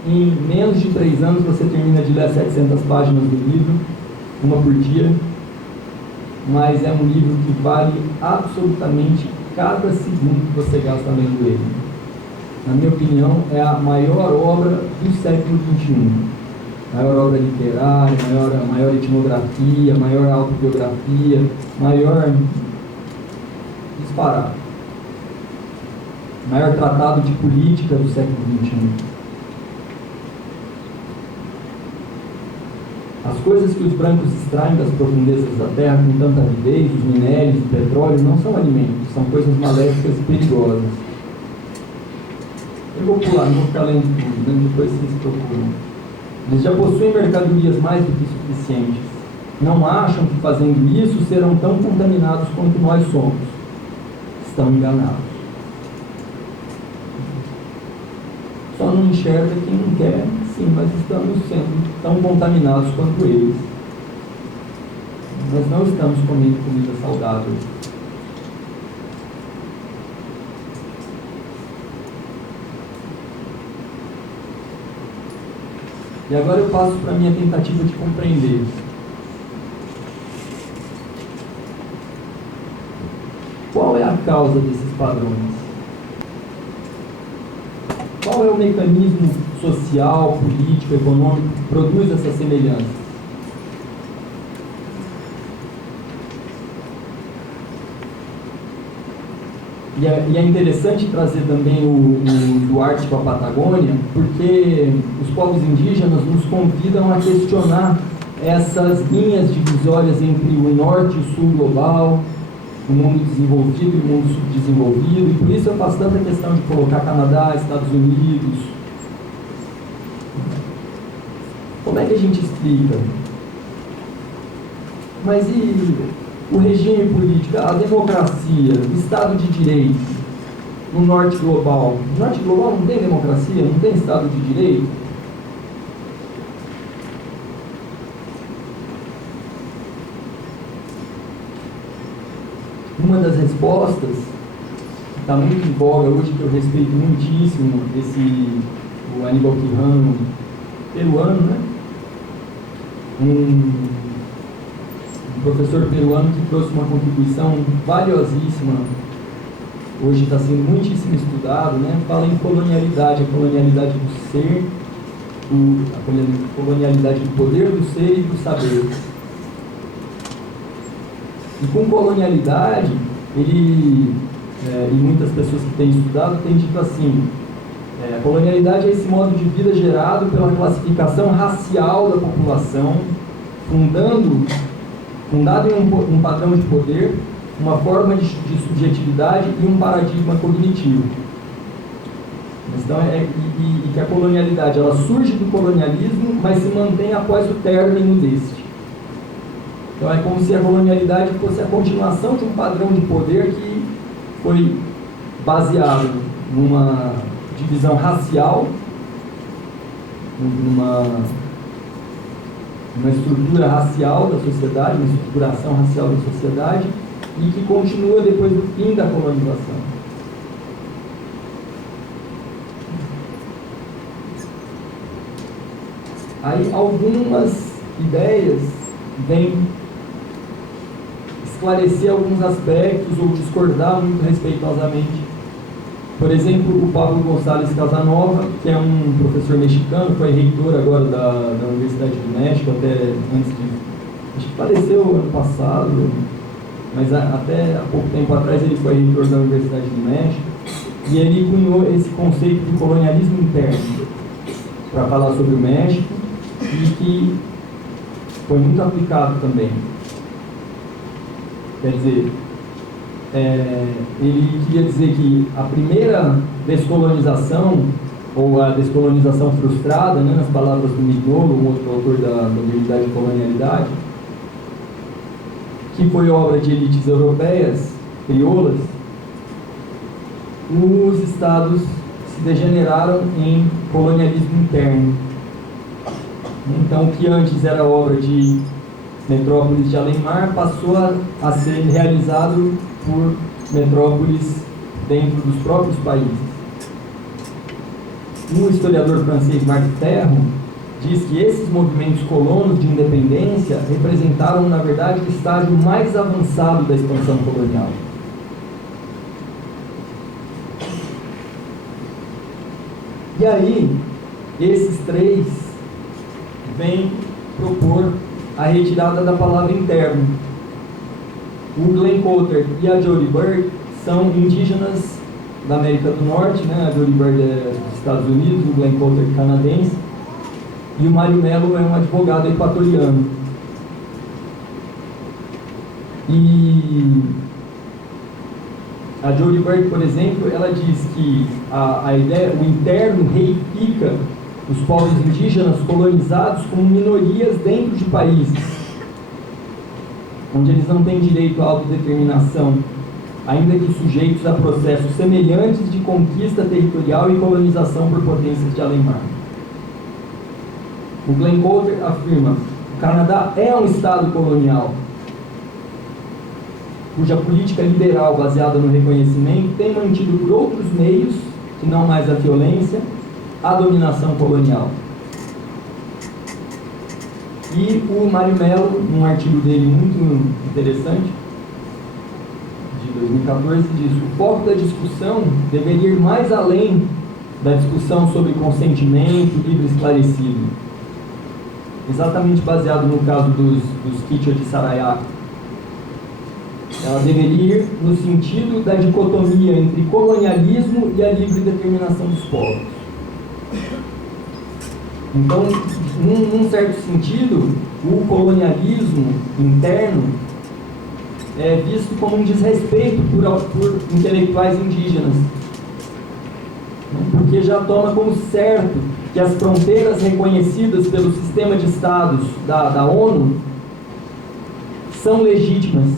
em menos de 3 anos você termina de ler 700 páginas do livro, uma por dia. Mas é um livro que vale absolutamente cada segundo que você gasta lendo ele. Na minha opinião, é a maior obra do século XXI. Maior obra literária, maior etnografia, maior autobiografia, maior disparado. Maior tratado de política do século XXI. As coisas que os brancos extraem das profundezas da terra com tanta avidez, os minérios, o petróleo, não são alimentos, são coisas maléficas e perigosas. Eu vou pular, não vou ficar lendo tudo, né? Depois vocês procuram. Eles já possuem mercadorias mais do que suficientes. Não acham que fazendo isso serão tão contaminados quanto nós somos. Estão enganados. Só não enxerga quem não quer. Sim, mas estamos sendo tão contaminados quanto eles. Nós não estamos comendo comida saudável. E agora eu passo para a minha tentativa de compreender. Qual é a causa desses padrões? Qual é o mecanismo social, político, econômico que produz essa semelhança? E é interessante trazer também o Duarte para a Patagônia, porque os povos indígenas nos convidam a questionar essas linhas divisórias entre o norte e o sul global, o mundo desenvolvido e o mundo subdesenvolvido, e por isso eu faço tanta questão de colocar Canadá, Estados Unidos. Como é que a gente explica? Mas e o regime político, a democracia, o Estado de Direito no norte global? No norte global não tem democracia, não tem Estado de Direito? Uma das respostas que está muito em voga hoje, que eu respeito muitíssimo, o Aníbal Quijano, peruano, né? Um professor peruano que trouxe uma contribuição valiosíssima, hoje está sendo muitíssimo estudado, né? Fala em colonialidade, a colonialidade do ser, a colonialidade do poder, do ser e do saber. E com colonialidade, e muitas pessoas que têm estudado têm dito assim, a colonialidade é esse modo de vida gerado pela classificação racial da população, fundado em um padrão de poder, uma forma de subjetividade e um paradigma cognitivo. Então, e que a colonialidade ela surge do colonialismo, mas se mantém após o término deste. Então é como se a colonialidade fosse a continuação de um padrão de poder que foi baseado numa divisão racial, uma estrutura racial da sociedade, uma estruturação racial da sociedade, e que continua depois do fim da colonização. Aí algumas ideias vêm esclarecer alguns aspectos ou discordar muito respeitosamente. Por exemplo, o Pablo Gonçalves Casanova, que é um professor mexicano, foi reitor agora da Universidade do México, até antes de... acho que faleceu ano passado, mas até há pouco tempo atrás ele foi reitor da Universidade do México, e ele cunhou esse conceito de colonialismo interno para falar sobre o México, e que foi muito aplicado também. Quer dizer, ele queria dizer que a primeira descolonização, ou a descolonização frustrada, né, nas palavras do Mignolo, um outro autor da modernidade e colonialidade, que foi obra de elites europeias, crioulas, os estados se degeneraram em colonialismo interno. Então, o que antes era obra de metrópoles de além-mar passou a ser realizado por metrópoles dentro dos próprios países. O historiador francês Marc Ferro diz que esses movimentos colonos de independência representaram, na verdade, o estágio mais avançado da expansão colonial. E aí, esses três vêm propor a retirada da palavra interno. O Glenn Coulter e a Jody Bird são indígenas da América do Norte, né? A Jody Bird é dos Estados Unidos, o Glenn Coulter é canadense, e o Mário Mello é um advogado equatoriano. E a Jody Bird, por exemplo, ela diz que a ideia, o interno reifica os povos indígenas colonizados como minorias dentro de países onde eles não têm direito à autodeterminação, ainda que sujeitos a processos semelhantes de conquista territorial e colonização por potências de além-mar. O Glenn Coulter afirma: o Canadá é um estado colonial, cuja política liberal baseada no reconhecimento tem mantido por outros meios, que não mais a violência, a dominação colonial. E o Mário Mello, num artigo dele muito interessante, de 2014, diz: o foco da discussão deveria ir mais além da discussão sobre consentimento livre e esclarecido, exatamente baseado no caso dos Quichua de Saraiaca. Ela deveria ir no sentido da dicotomia entre colonialismo e a livre determinação dos povos. Então, num certo sentido, o colonialismo interno é visto como um desrespeito por intelectuais indígenas, porque já toma como certo que as fronteiras reconhecidas pelo sistema de estados da ONU são legítimas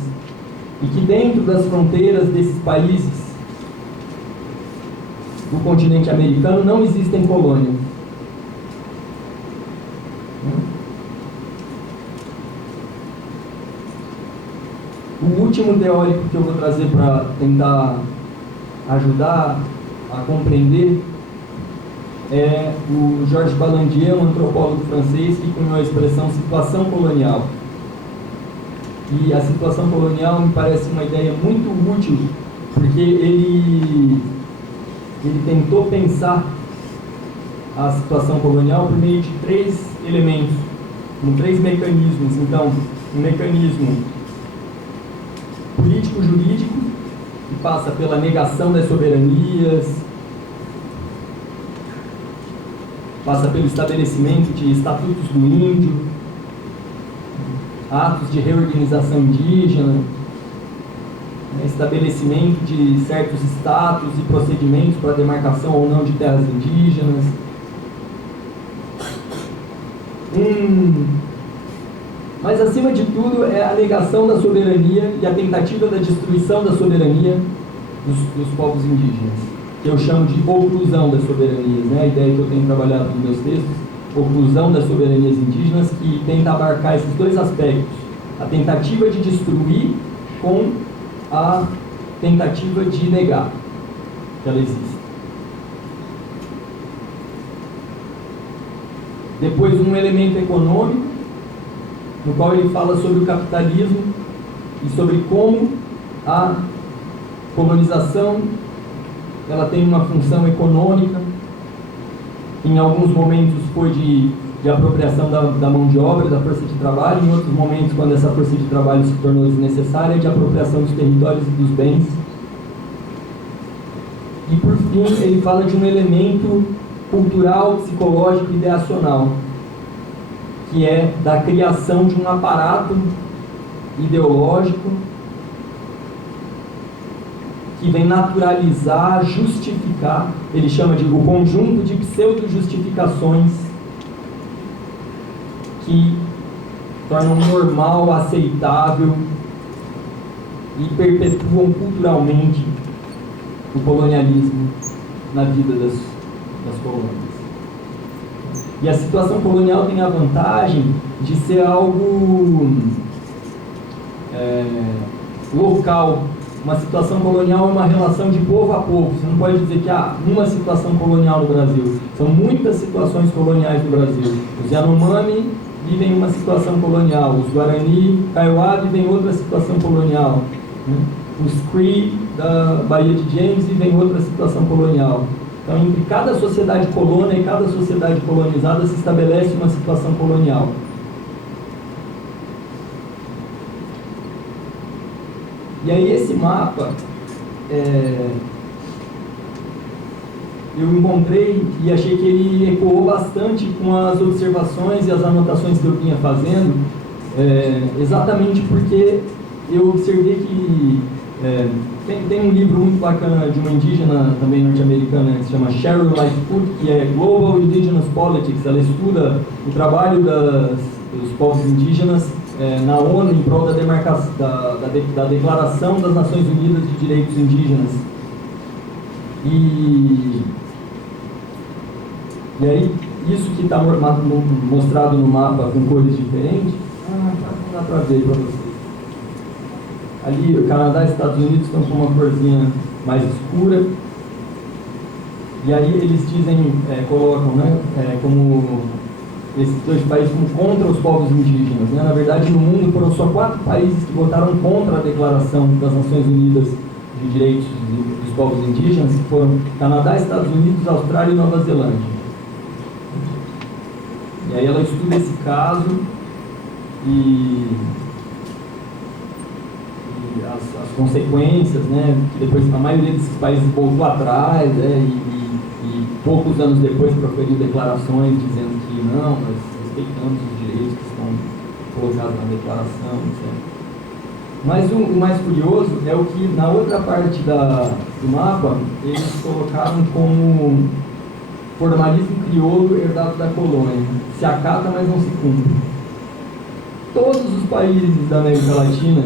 e que dentro das fronteiras desses países do continente americano não existem colônias. O último teórico que eu vou trazer para tentar ajudar a compreender é o Georges Balandier, um antropólogo francês que cunhou a expressão situação colonial. E a situação colonial me parece uma ideia muito útil, porque ele tentou pensar a situação colonial por meio de três elementos, com três mecanismos. Então, um mecanismo político-jurídico, que passa pela negação das soberanias, passa pelo estabelecimento de estatutos do índio, atos de reorganização indígena, estabelecimento de certos status e procedimentos para demarcação ou não de terras indígenas. Mas, acima de tudo, é a negação da soberania e a tentativa da destruição da soberania dos povos indígenas, que eu chamo de oclusão das soberanias, né? A ideia que eu tenho trabalhado nos meus textos oclusão das soberanias indígenas, que tenta abarcar esses dois aspectos: a tentativa de destruir com a tentativa de negar que ela existe. Depois, um elemento econômico, no qual ele fala sobre o capitalismo e sobre como a colonização ela tem uma função econômica. Em alguns momentos foi de apropriação da mão de obra, da força de trabalho; em outros momentos, quando essa força de trabalho se tornou desnecessária, de apropriação dos territórios e dos bens. E por fim, ele fala de um elemento cultural, psicológico e ideacional, que é da criação de um aparato ideológico que vem naturalizar, justificar. Ele chama de o conjunto de pseudo-justificações que tornam normal, aceitável e perpetuam culturalmente o colonialismo na vida das colônias. E a situação colonial tem a vantagem de ser algo local. Uma situação colonial é uma relação de povo a povo. Você não pode dizer que há uma situação colonial no Brasil. São muitas situações coloniais no Brasil. Os Yanomami vivem uma situação colonial. Os Guarani, Kaiowá vivem outra situação colonial. Os Cree da Baía de James vivem outra situação colonial. Então, entre cada sociedade colônia e cada sociedade colonizada se estabelece uma situação colonial. E aí esse mapa, eu encontrei e achei que ele ecoou bastante com as observações e as anotações que eu vinha fazendo, exatamente porque eu observei que tem um livro muito bacana de uma indígena também norte-americana que se chama Cheryl Lightfoot, que é Global Indigenous Politics. Ela estuda o trabalho dos povos indígenas na ONU em prol da Declaração das Nações Unidas de Direitos Indígenas. E aí, isso que está mostrado no mapa com cores diferentes, não dá para ver para vocês. Ali, o Canadá e Estados Unidos estão com uma corzinha mais escura. E aí eles dizem, colocam, como esses dois países como contra os povos indígenas. Na verdade, no mundo foram só 4 países que votaram contra a Declaração das Nações Unidas de Direitos dos Povos Indígenas, que foram Canadá, Estados Unidos, Austrália e Nova Zelândia. E aí ela estuda esse caso e as consequências, que depois a maioria desses países voltou atrás, e poucos anos depois proferiu declarações dizendo que não, nós respeitamos os direitos que estão colocados na declaração, etc. Mas o mais curioso é o que na outra parte do mapa eles colocaram como formalismo crioulo herdado da colônia. Se acata, mas não se cumpre. Todos os países da América Latina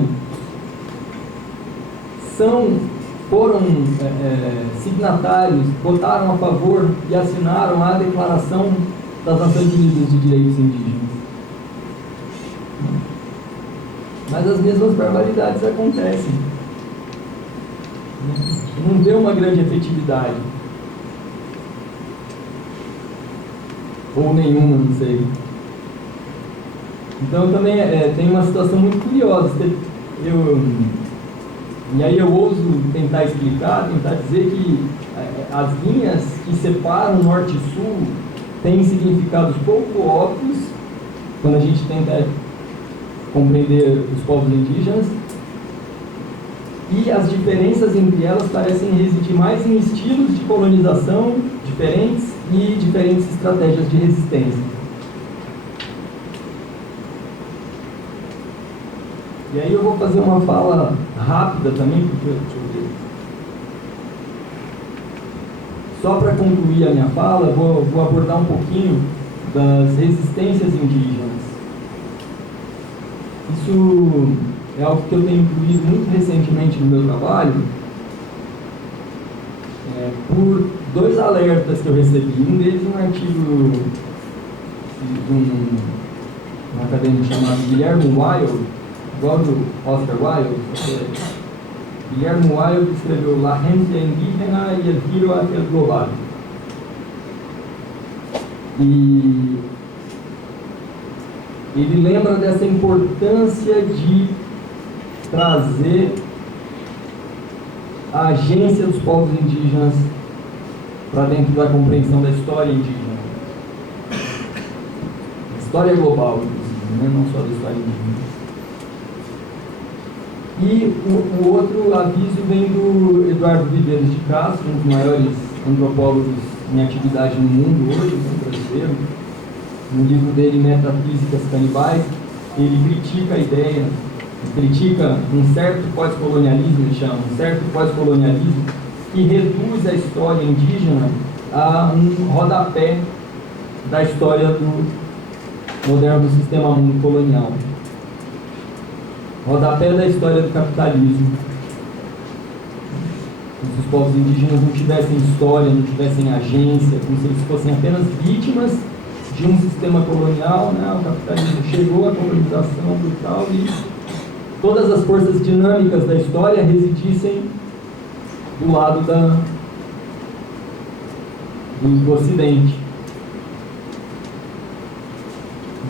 foram signatários, votaram a favor e assinaram a Declaração das Nações Unidas de Direitos Indígenas. Mas as mesmas barbaridades acontecem. Não vê uma grande efetividade. Ou nenhuma, não sei. Então também tem uma situação muito curiosa. E aí eu ouso tentar explicar, tentar dizer que as linhas que separam norte e sul têm significados pouco óbvios quando a gente tenta compreender os povos indígenas, e as diferenças entre elas parecem residir mais em estilos de colonização diferentes e diferentes estratégias de resistência. E aí eu vou fazer uma fala rápida também, porque deixa eu ver. Só para concluir a minha fala, vou abordar um pouquinho das resistências indígenas. Isso é algo que eu tenho incluído muito recentemente no meu trabalho, por 2 alertas que eu recebi. Um deles um artigo um acadêmico chamado Guillermo Wild, igual do Oscar Wilde. Guillermo Wild escreveu La Gente Indígena y el Giro hacia el Global. E ele lembra dessa importância de trazer a agência dos povos indígenas para dentro da compreensão da história indígena. História global, inclusive, né? Não só da história indígena. E o outro aviso vem do Eduardo Viveiros de Castro, um dos maiores antropólogos em atividade no mundo hoje, no brasileiro. No livro dele, Metafísicas Canibais, ele critica a ideia, critica um certo pós-colonialismo, ele chama, um certo pós-colonialismo que reduz a história indígena a um rodapé da história do moderno sistema mundo colonial. Rodapé da história do capitalismo. Se os povos indígenas não tivessem história, não tivessem agência, como se eles fossem apenas vítimas de um sistema colonial, né? O capitalismo chegou, a colonização brutal e todas as forças dinâmicas da história residissem do lado do Ocidente.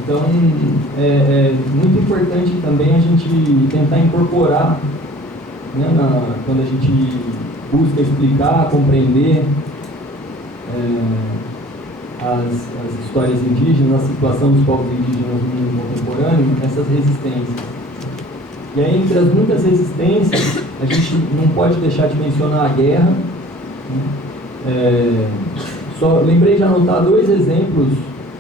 Então, é muito importante também a gente tentar incorporar, né, quando a gente busca explicar, compreender as histórias indígenas, a situação dos povos indígenas no mundo contemporâneo, essas resistências. E aí, entre as muitas resistências, a gente não pode deixar de mencionar a guerra. Só lembrei de anotar 2 exemplos.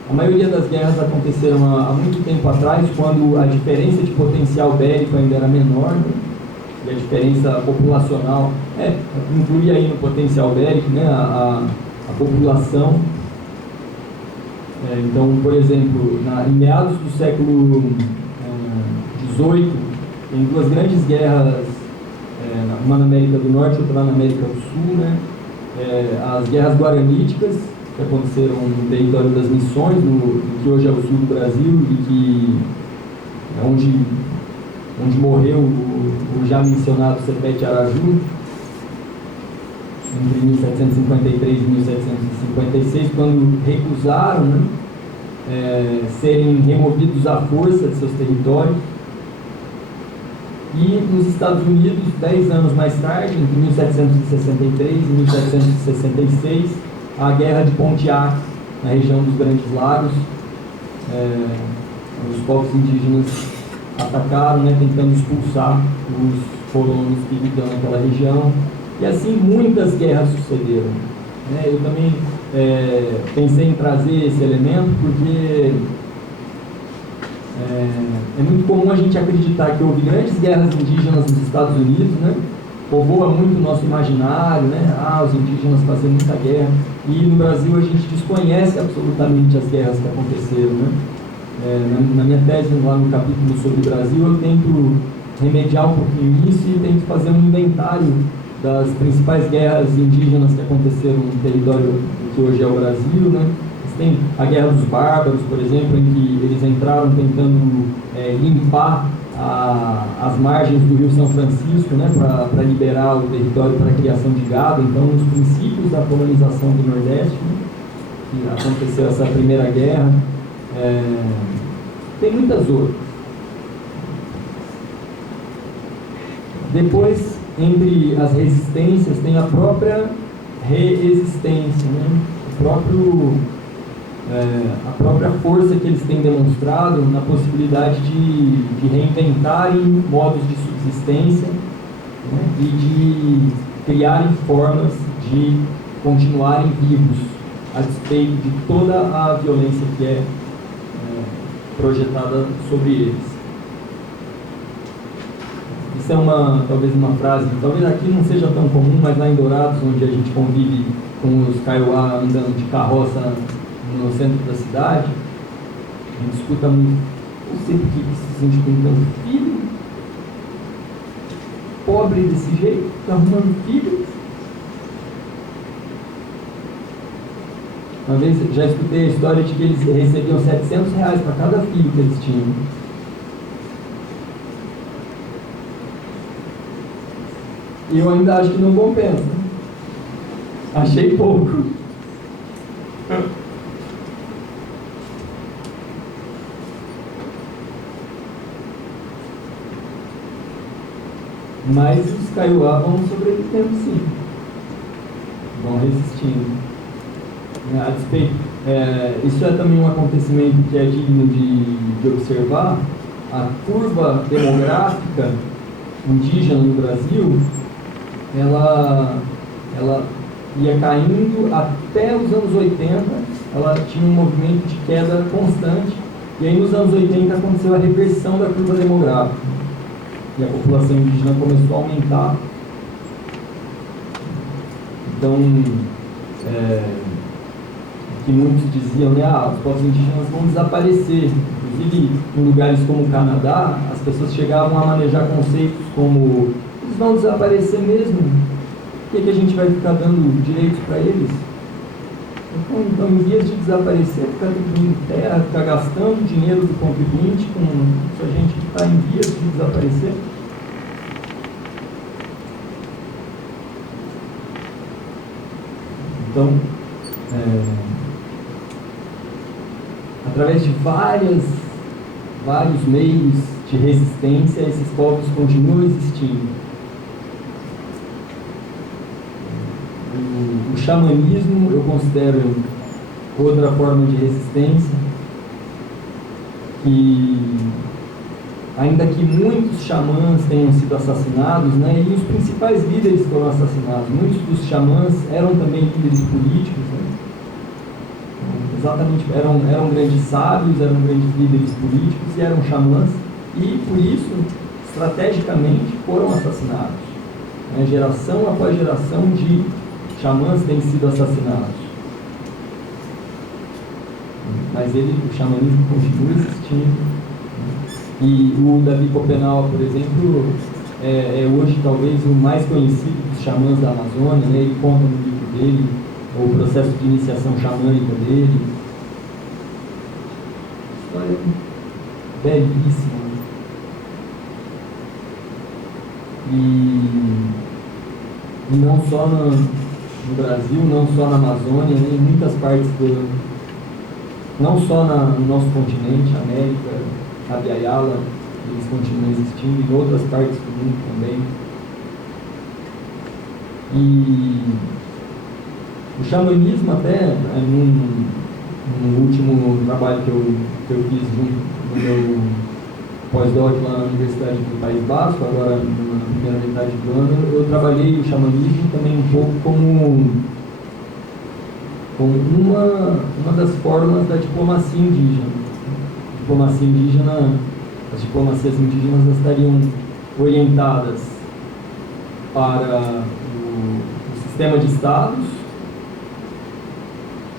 A maioria das guerras aconteceram há muito tempo atrás, quando a diferença de potencial bélico ainda era menor, né? E a diferença populacional inclui aí no potencial bélico, né, a população. Então, por exemplo, em meados do século XVIII, tem 2 grandes guerras, uma na América do Norte e outra na América do Sul, né? As guerras guaraníticas, que aconteceram no território das Missões, que hoje é o sul do Brasil, e que é onde morreu o já mencionado Sepete Araju, entre 1753 e 1756, quando recusaram, né, serem removidos à força de seus territórios. E nos Estados Unidos, 10 anos mais tarde, entre 1763 e 1766, a Guerra de Pontiac, na região dos Grandes Lagos. Os povos indígenas atacaram, né, tentando expulsar os colonos que viviam naquela região. E assim muitas guerras sucederam. Eu também pensei em trazer esse elemento porque é muito comum a gente acreditar que houve grandes guerras indígenas nos Estados Unidos, né? Povoa muito o nosso imaginário, né? Os indígenas faziam muita guerra. E no Brasil a gente desconhece absolutamente as guerras que aconteceram, né? Na minha tese, lá no capítulo sobre o Brasil, eu tento remediar um pouquinho isso e tento fazer um inventário das principais guerras indígenas que aconteceram no território que hoje é o Brasil, né? Tem a Guerra dos Bárbaros, por exemplo, em que eles entraram tentando limpar as margens do Rio São Francisco, né, para liberar o território para a criação de gado. Então, os princípios da colonização do Nordeste, né, que aconteceu essa primeira guerra, tem muitas outras. Depois, entre as resistências, tem a própria reexistência, né, a própria força que eles têm demonstrado na possibilidade de reinventarem modos de subsistência, né, e de criarem formas de continuarem vivos, a despeito de toda a violência que é projetada sobre eles. Isso é talvez uma frase, talvez aqui não seja tão comum, mas lá em Dourados, onde a gente convive com os Kaiowá andando de carroça no centro da cidade, a gente escuta muito: você por que se sente com tanto filho? Pobre desse jeito, está arrumando filho? Uma vez já escutei a história de que eles recebiam R$700 para cada filho que eles tinham. E eu ainda acho que não compensa. Achei pouco. Mas os Kaiowá vão sobrevivendo, sim. Vão resistindo. A despeito, isso é também um acontecimento que é digno de observar. A curva demográfica indígena no Brasil, ela ia caindo até os anos 80, ela tinha um movimento de queda constante, e aí nos anos 80 aconteceu a reversão da curva demográfica, e a população indígena começou a aumentar. Então, que muitos diziam, né, os povos indígenas vão desaparecer. Inclusive, em lugares como o Canadá, as pessoas chegavam a manejar conceitos como: eles vão desaparecer mesmo? Por que a gente vai ficar dando direitos para eles? Então, em vias de desaparecer, ficar dividindo terra, ficar gastando dinheiro do contribuinte com essa gente que está em vias de desaparecer. Então, através de vários meios de resistência, esses povos continuam existindo. O xamanismo eu considero outra forma de resistência, que ainda que muitos xamãs tenham sido assassinados, né, e os principais líderes foram assassinados, muitos dos xamãs eram também líderes políticos, né, exatamente, eram grandes sábios, eram grandes líderes políticos e eram xamãs, e por isso, estrategicamente, foram assassinados, né, geração após geração de xamãs têm sido assassinados. Mas o xamanismo continua existindo. E o Davi Copenau, por exemplo, é hoje talvez o mais conhecido dos xamãs da Amazônia, né? Ele conta no livro dele o processo de iniciação xamânica dele. História belíssima. E não só no Brasil, não só na Amazônia, né? Em muitas partes não só no nosso continente, América, Abya-Yala, eles continuam existindo, em outras partes do mundo também. E o xamanismo, até no último trabalho que eu fiz no meu pós-doc lá na Universidade do País Basco, agora na primeira metade do ano, eu trabalhei o xamanismo também um pouco como uma das formas da diplomacia indígena. As diplomacias indígenas estariam orientadas para o sistema de estados,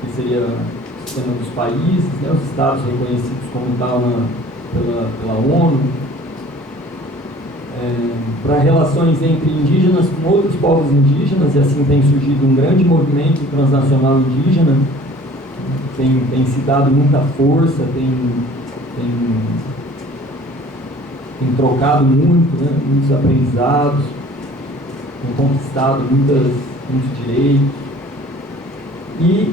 que seria o sistema dos países, né, os estados reconhecidos como tal pela ONU, para relações entre indígenas com outros povos indígenas, e assim tem surgido um grande movimento transnacional indígena, tem se dado muita força, tem trocado muito, né, muitos aprendizados, tem conquistado muitos direitos. E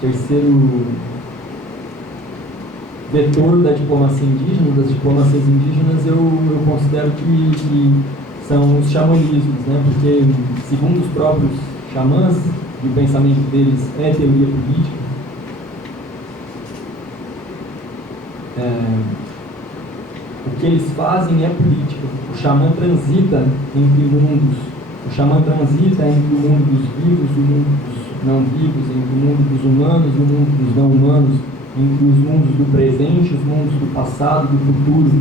terceiro vetor da diplomacia indígena, das diplomacias indígenas, eu considero que são os xamanismos, né? Porque, segundo os próprios xamãs, e o pensamento deles é teoria política, o que eles fazem é política. O xamã transita entre mundos. O xamã transita entre o mundo dos vivos e o mundo dos não vivos, entre o mundo dos humanos e o mundo dos não humanos, entre os mundos do presente, os mundos do passado, do futuro.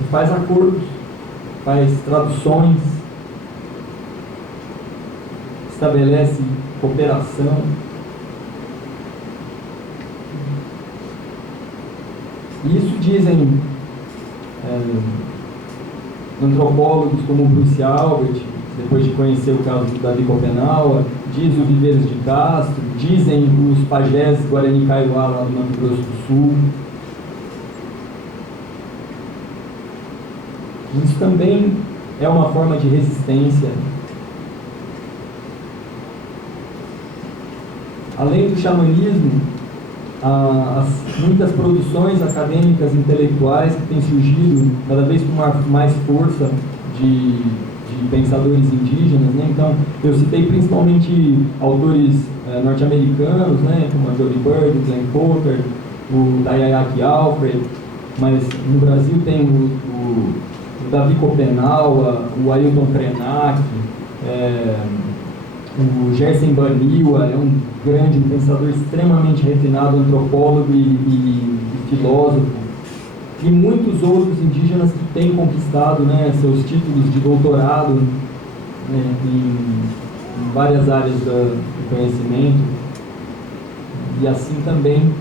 E faz acordos, faz traduções, estabelece cooperação. E isso dizem antropólogos como Bruce Albert, depois de conhecer o caso do Davi Copenau, diz o Viveiros de Castro, dizem os pajés Guarani Kaiowá lá do Mato Grosso do Sul. Isso também é uma forma de resistência. Além do xamanismo, muitas produções acadêmicas intelectuais que têm surgido cada vez com mais força de pensadores indígenas, né? Então, eu citei principalmente autores norte-americanos, né? Como a Jolie Bird, o Glenn Coker, o Tayayaki Alfred, mas no Brasil tem o Davi Copenau, o Ailton Krenak, o Gerson Baniwa, é um grande pensador extremamente refinado, antropólogo e filósofo, e muitos outros indígenas que têm conquistado, né, seus títulos de doutorado, né, em várias áreas do conhecimento, e assim também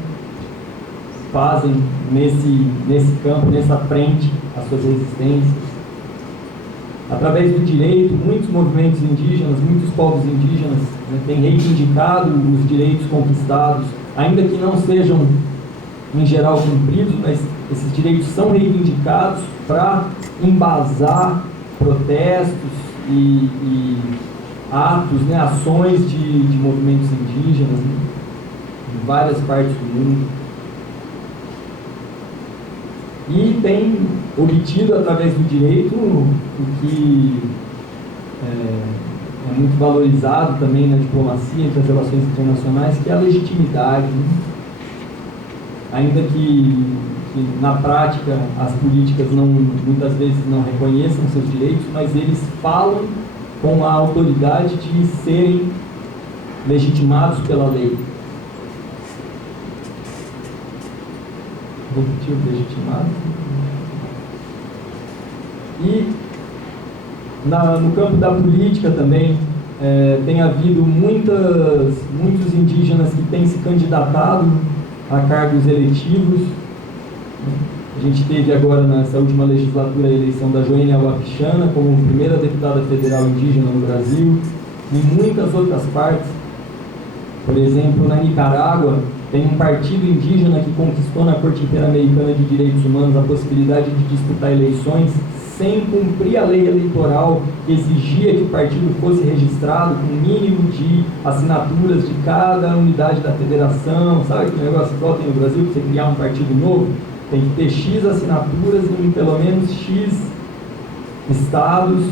fazem nesse campo, nessa frente, as suas resistências. Através do direito, muitos movimentos indígenas, muitos povos indígenas, né, têm reivindicado os direitos conquistados, ainda que não sejam, em geral, cumpridos, mas esses direitos são reivindicados para embasar protestos e atos, né, ações de movimentos indígenas, né, em várias partes do mundo. E tem obtido, através do direito, o que é muito valorizado também na diplomacia, entre as relações internacionais, que é a legitimidade, né? Ainda que na prática as políticas muitas vezes não reconheçam seus direitos, mas eles falam com a autoridade de serem legitimados pela lei. Repetir o legitimado. E no campo da política também tem havido muitos indígenas que têm se candidatado a cargos eletivos. A gente teve agora nessa última legislatura a eleição da Joênia Wapichana como primeira deputada federal indígena no Brasil, em muitas outras partes. Por exemplo, na Nicarágua, tem um partido indígena que conquistou na Corte Interamericana de Direitos Humanos a possibilidade de disputar eleições sem cumprir a lei eleitoral que exigia que o partido fosse registrado com o mínimo de assinaturas de cada unidade da federação. Sabe que negócio igual tem no Brasil, para você criar um partido novo? Tem que ter X assinaturas em pelo menos X estados.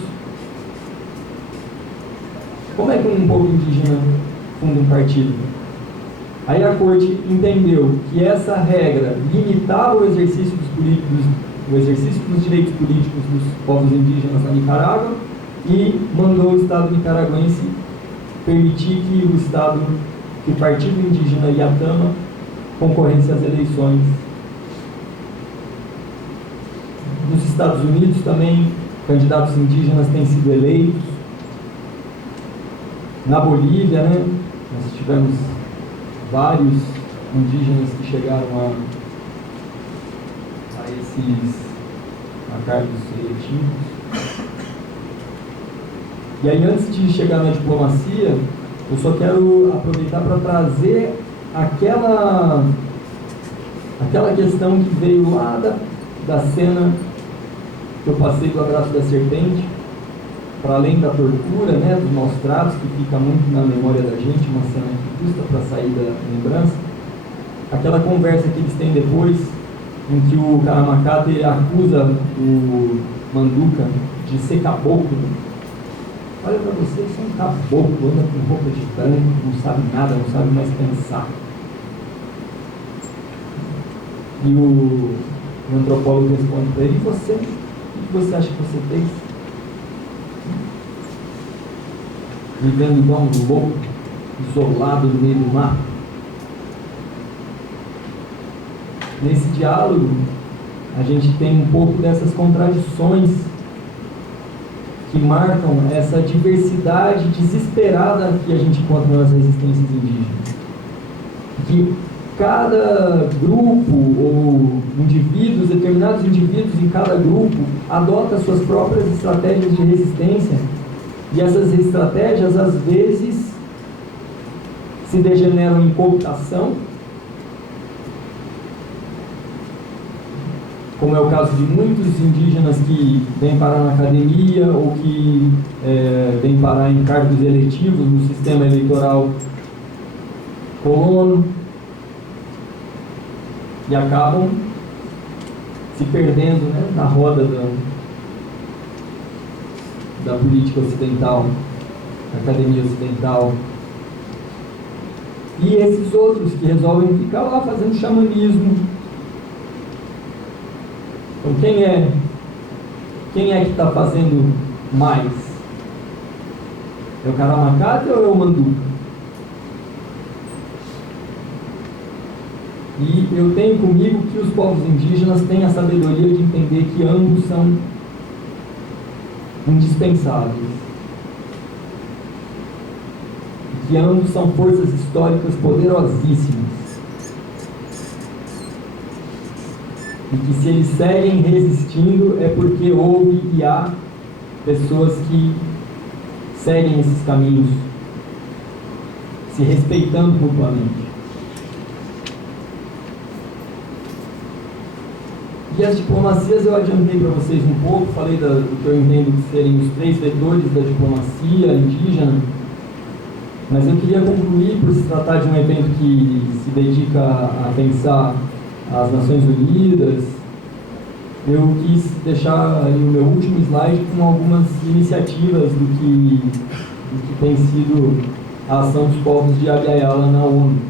Como é que um povo indígena funda um partido? Aí a Corte entendeu que essa regra limitava o exercício dos direitos políticos dos povos indígenas na Nicarágua e mandou o Estado nicaragüense permitir que o partido indígena Iatama concorresse às eleições. Nos Estados Unidos também, candidatos indígenas têm sido eleitos. Na Bolívia, né, nós tivemos vários indígenas que chegaram a cargos eletivos. E aí, antes de chegar na diplomacia, eu só quero aproveitar para trazer aquela questão que veio lá da cena que eu passei do Abraço da Serpente, para além da tortura, né, dos maus tratos, que fica muito na memória da gente, uma cena que custa para sair da lembrança, aquela conversa que eles têm depois, em que o Karamacate acusa o Manduca de ser caboclo. Olha para você, você é um caboclo, anda com roupa de branco, não sabe nada, não sabe mais pensar. E o antropólogo responde para ele: e você? O que você acha que você fez? Vivendo igual um louco, isolado no meio do mar. Nesse diálogo, a gente tem um pouco dessas contradições que marcam essa diversidade desesperada que a gente encontra nas resistências indígenas. Que cada grupo ou indivíduos, determinados indivíduos em cada grupo, adota suas próprias estratégias de resistência E essas estratégias, às vezes, se degeneram em cooptação, como é o caso de muitos indígenas que vêm parar na academia ou que vêm parar em cargos eletivos no sistema eleitoral colono e acabam se perdendo, né, na roda da política ocidental, da academia ocidental. E esses outros que resolvem ficar lá fazendo xamanismo. Então quem é que está fazendo mais? É o Karamacate ou é o Manduca? E eu tenho comigo que os povos indígenas têm a sabedoria de entender que ambos são indispensáveis. Que ambos são forças históricas poderosíssimas. E que se eles seguem resistindo é porque houve e há pessoas que seguem esses caminhos, se respeitando mutuamente. E as diplomacias eu adiantei para vocês um pouco, falei do que eu entendo que serem os 3 vetores da diplomacia indígena, mas eu queria concluir, por se tratar de um evento que se dedica a pensar as Nações Unidas, eu quis deixar aí o meu último slide com algumas iniciativas do que tem sido a ação dos povos de Abya Yala na ONU.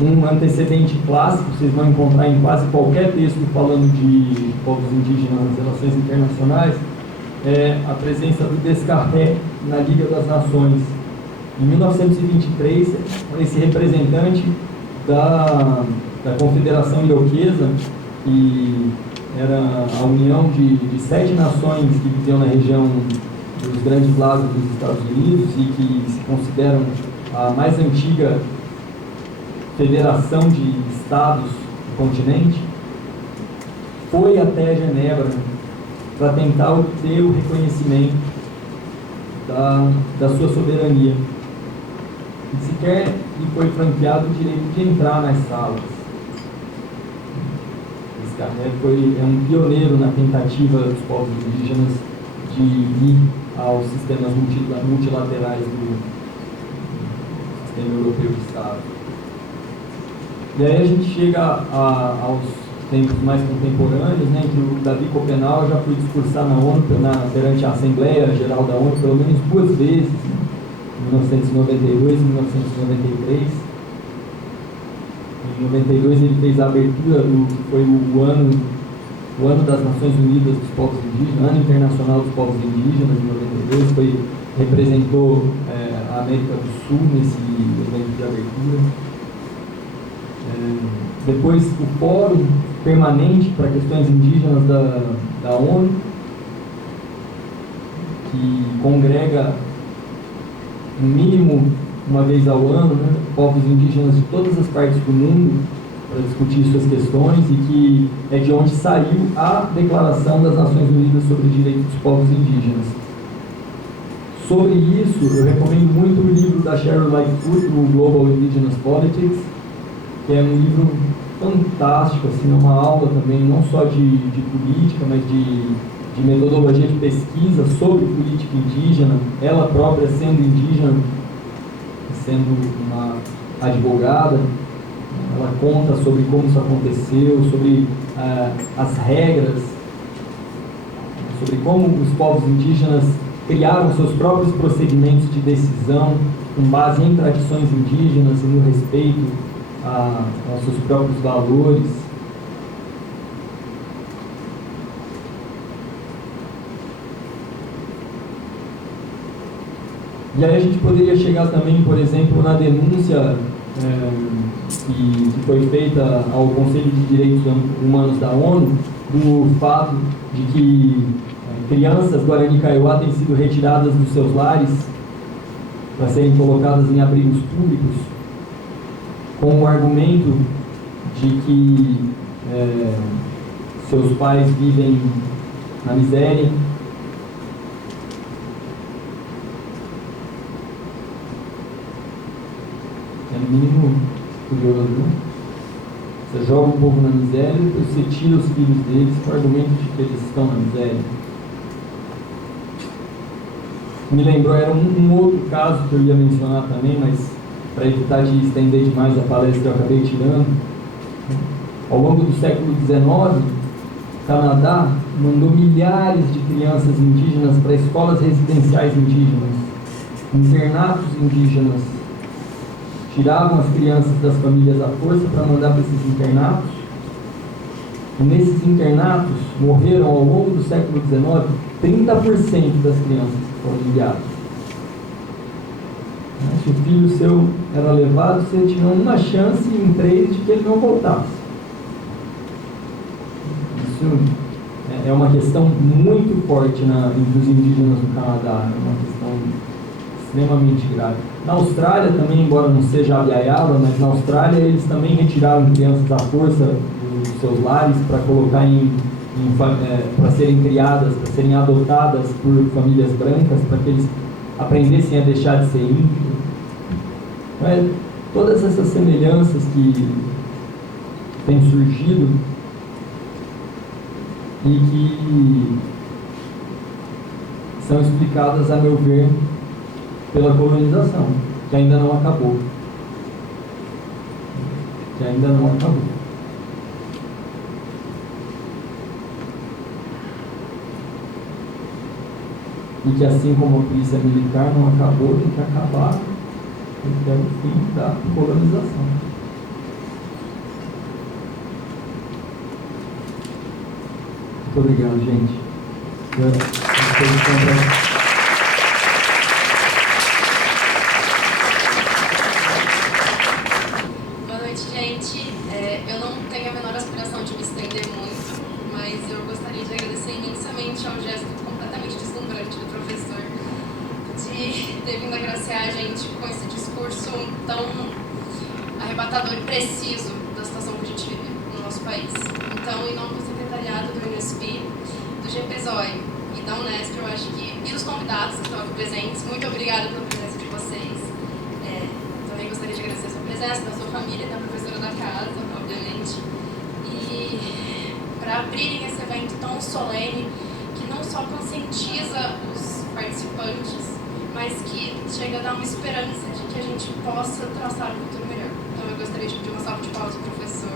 Um antecedente clássico, vocês vão encontrar em quase qualquer texto falando de povos indígenas nas relações internacionais, é a presença do Descartes na Liga das Nações. Em 1923, esse representante da Confederação Iroquesa, que era a união de 7 nações que viviam na região dos Grandes Lagos dos Estados Unidos e que se consideram a mais antiga federação de estados do continente, foi até Genebra para tentar obter o reconhecimento da sua soberania. E sequer lhe foi franqueado o direito de entrar nas salas. Esse cara é um pioneiro na tentativa dos povos indígenas de ir aos sistemas multilaterais do sistema europeu de Estado. E aí a gente chega aos tempos mais contemporâneos, né, em que o Davi Copenau já foi discursar na ONU, perante a Assembleia Geral da ONU, pelo menos 2 vezes, né, em 1992 e 1993. Em 92 ele fez a abertura do que foi o ano das Nações Unidas dos Povos Indígenas, Ano Internacional dos Povos Indígenas, em 92, representou a América do Sul nesse evento de abertura. Depois o Fórum Permanente para Questões Indígenas da ONU, que congrega no mínimo uma vez ao ano, né, povos indígenas de todas as partes do mundo para discutir suas questões, e que é de onde saiu a Declaração das Nações Unidas sobre os Direitos dos Povos Indígenas. Sobre isso, eu recomendo muito o livro da Sheryl Lightfoot, o Global Indigenous Politics, que é um livro fantástico, assim, é uma aula também, não só de política, mas de metodologia de pesquisa sobre política indígena, ela própria sendo indígena, sendo uma advogada. Ela conta sobre como isso aconteceu, sobre as regras, sobre como os povos indígenas criaram seus próprios procedimentos de decisão com base em tradições indígenas e no respeito aos seus próprios valores. E aí a gente poderia chegar também, por exemplo, na denúncia que foi feita ao Conselho de Direitos Humanos da ONU, do fato de que crianças Guarani Kaiowá têm sido retiradas dos seus lares para serem colocadas em abrigos públicos, com o argumento de que seus pais vivem na miséria É no mínimo curioso, né? Você joga o povo na miséria e você tira os filhos deles com o argumento de que eles estão na miséria. Me lembrou, era um outro caso que eu ia mencionar também, mas para evitar de estender demais a palestra eu acabei tirando. Ao longo do século XIX, o Canadá mandou milhares de crianças indígenas para escolas residenciais indígenas, internatos indígenas. Tiravam as crianças das famílias à força para mandar para esses internatos. E nesses internatos morreram ao longo do século XIX 30% das crianças que foram enviadas. Se o filho seu era levado, você tinha uma chance em 3 de que ele não voltasse. Isso é uma questão muito forte entre os indígenas do Canadá, é uma questão extremamente grave. Na Austrália também, embora não seja a Biaiaba, mas na Austrália eles também retiraram crianças à força dos seus lares para colocar para serem criadas, para serem adotadas por famílias brancas, para que eles aprendessem a deixar de ser índios. Todas essas semelhanças que têm surgido e que são explicadas, a meu ver, pela colonização, que ainda não acabou. E que assim como a polícia militar não acabou, tem que acabar até o fim da colonização. Muito obrigado, gente. Boa noite, gente. Eu não tenho a menor aspiração de me estender muito, mas eu gostaria de agradecer imensamente ao gesto completamente deslumbrante do professor de ter vindo agraciar a gente com esse discurso tão arrebatador e preciso da situação que a gente vive no nosso país. Então, em nome do secretariado do UNESP, do GPZOI e da Unesp, eu acho que, e dos convidados que estão aqui presentes, muito obrigada pela presença de vocês. Também gostaria de agradecer a sua presença, da sua família, da professora da casa, obviamente. E para abrirem esse evento tão solene, que não só conscientiza os participantes, mas que chega a dar uma esperança de que a gente possa traçar um futuro melhor. Então eu gostaria de pedir uma salva de palmas para o professor.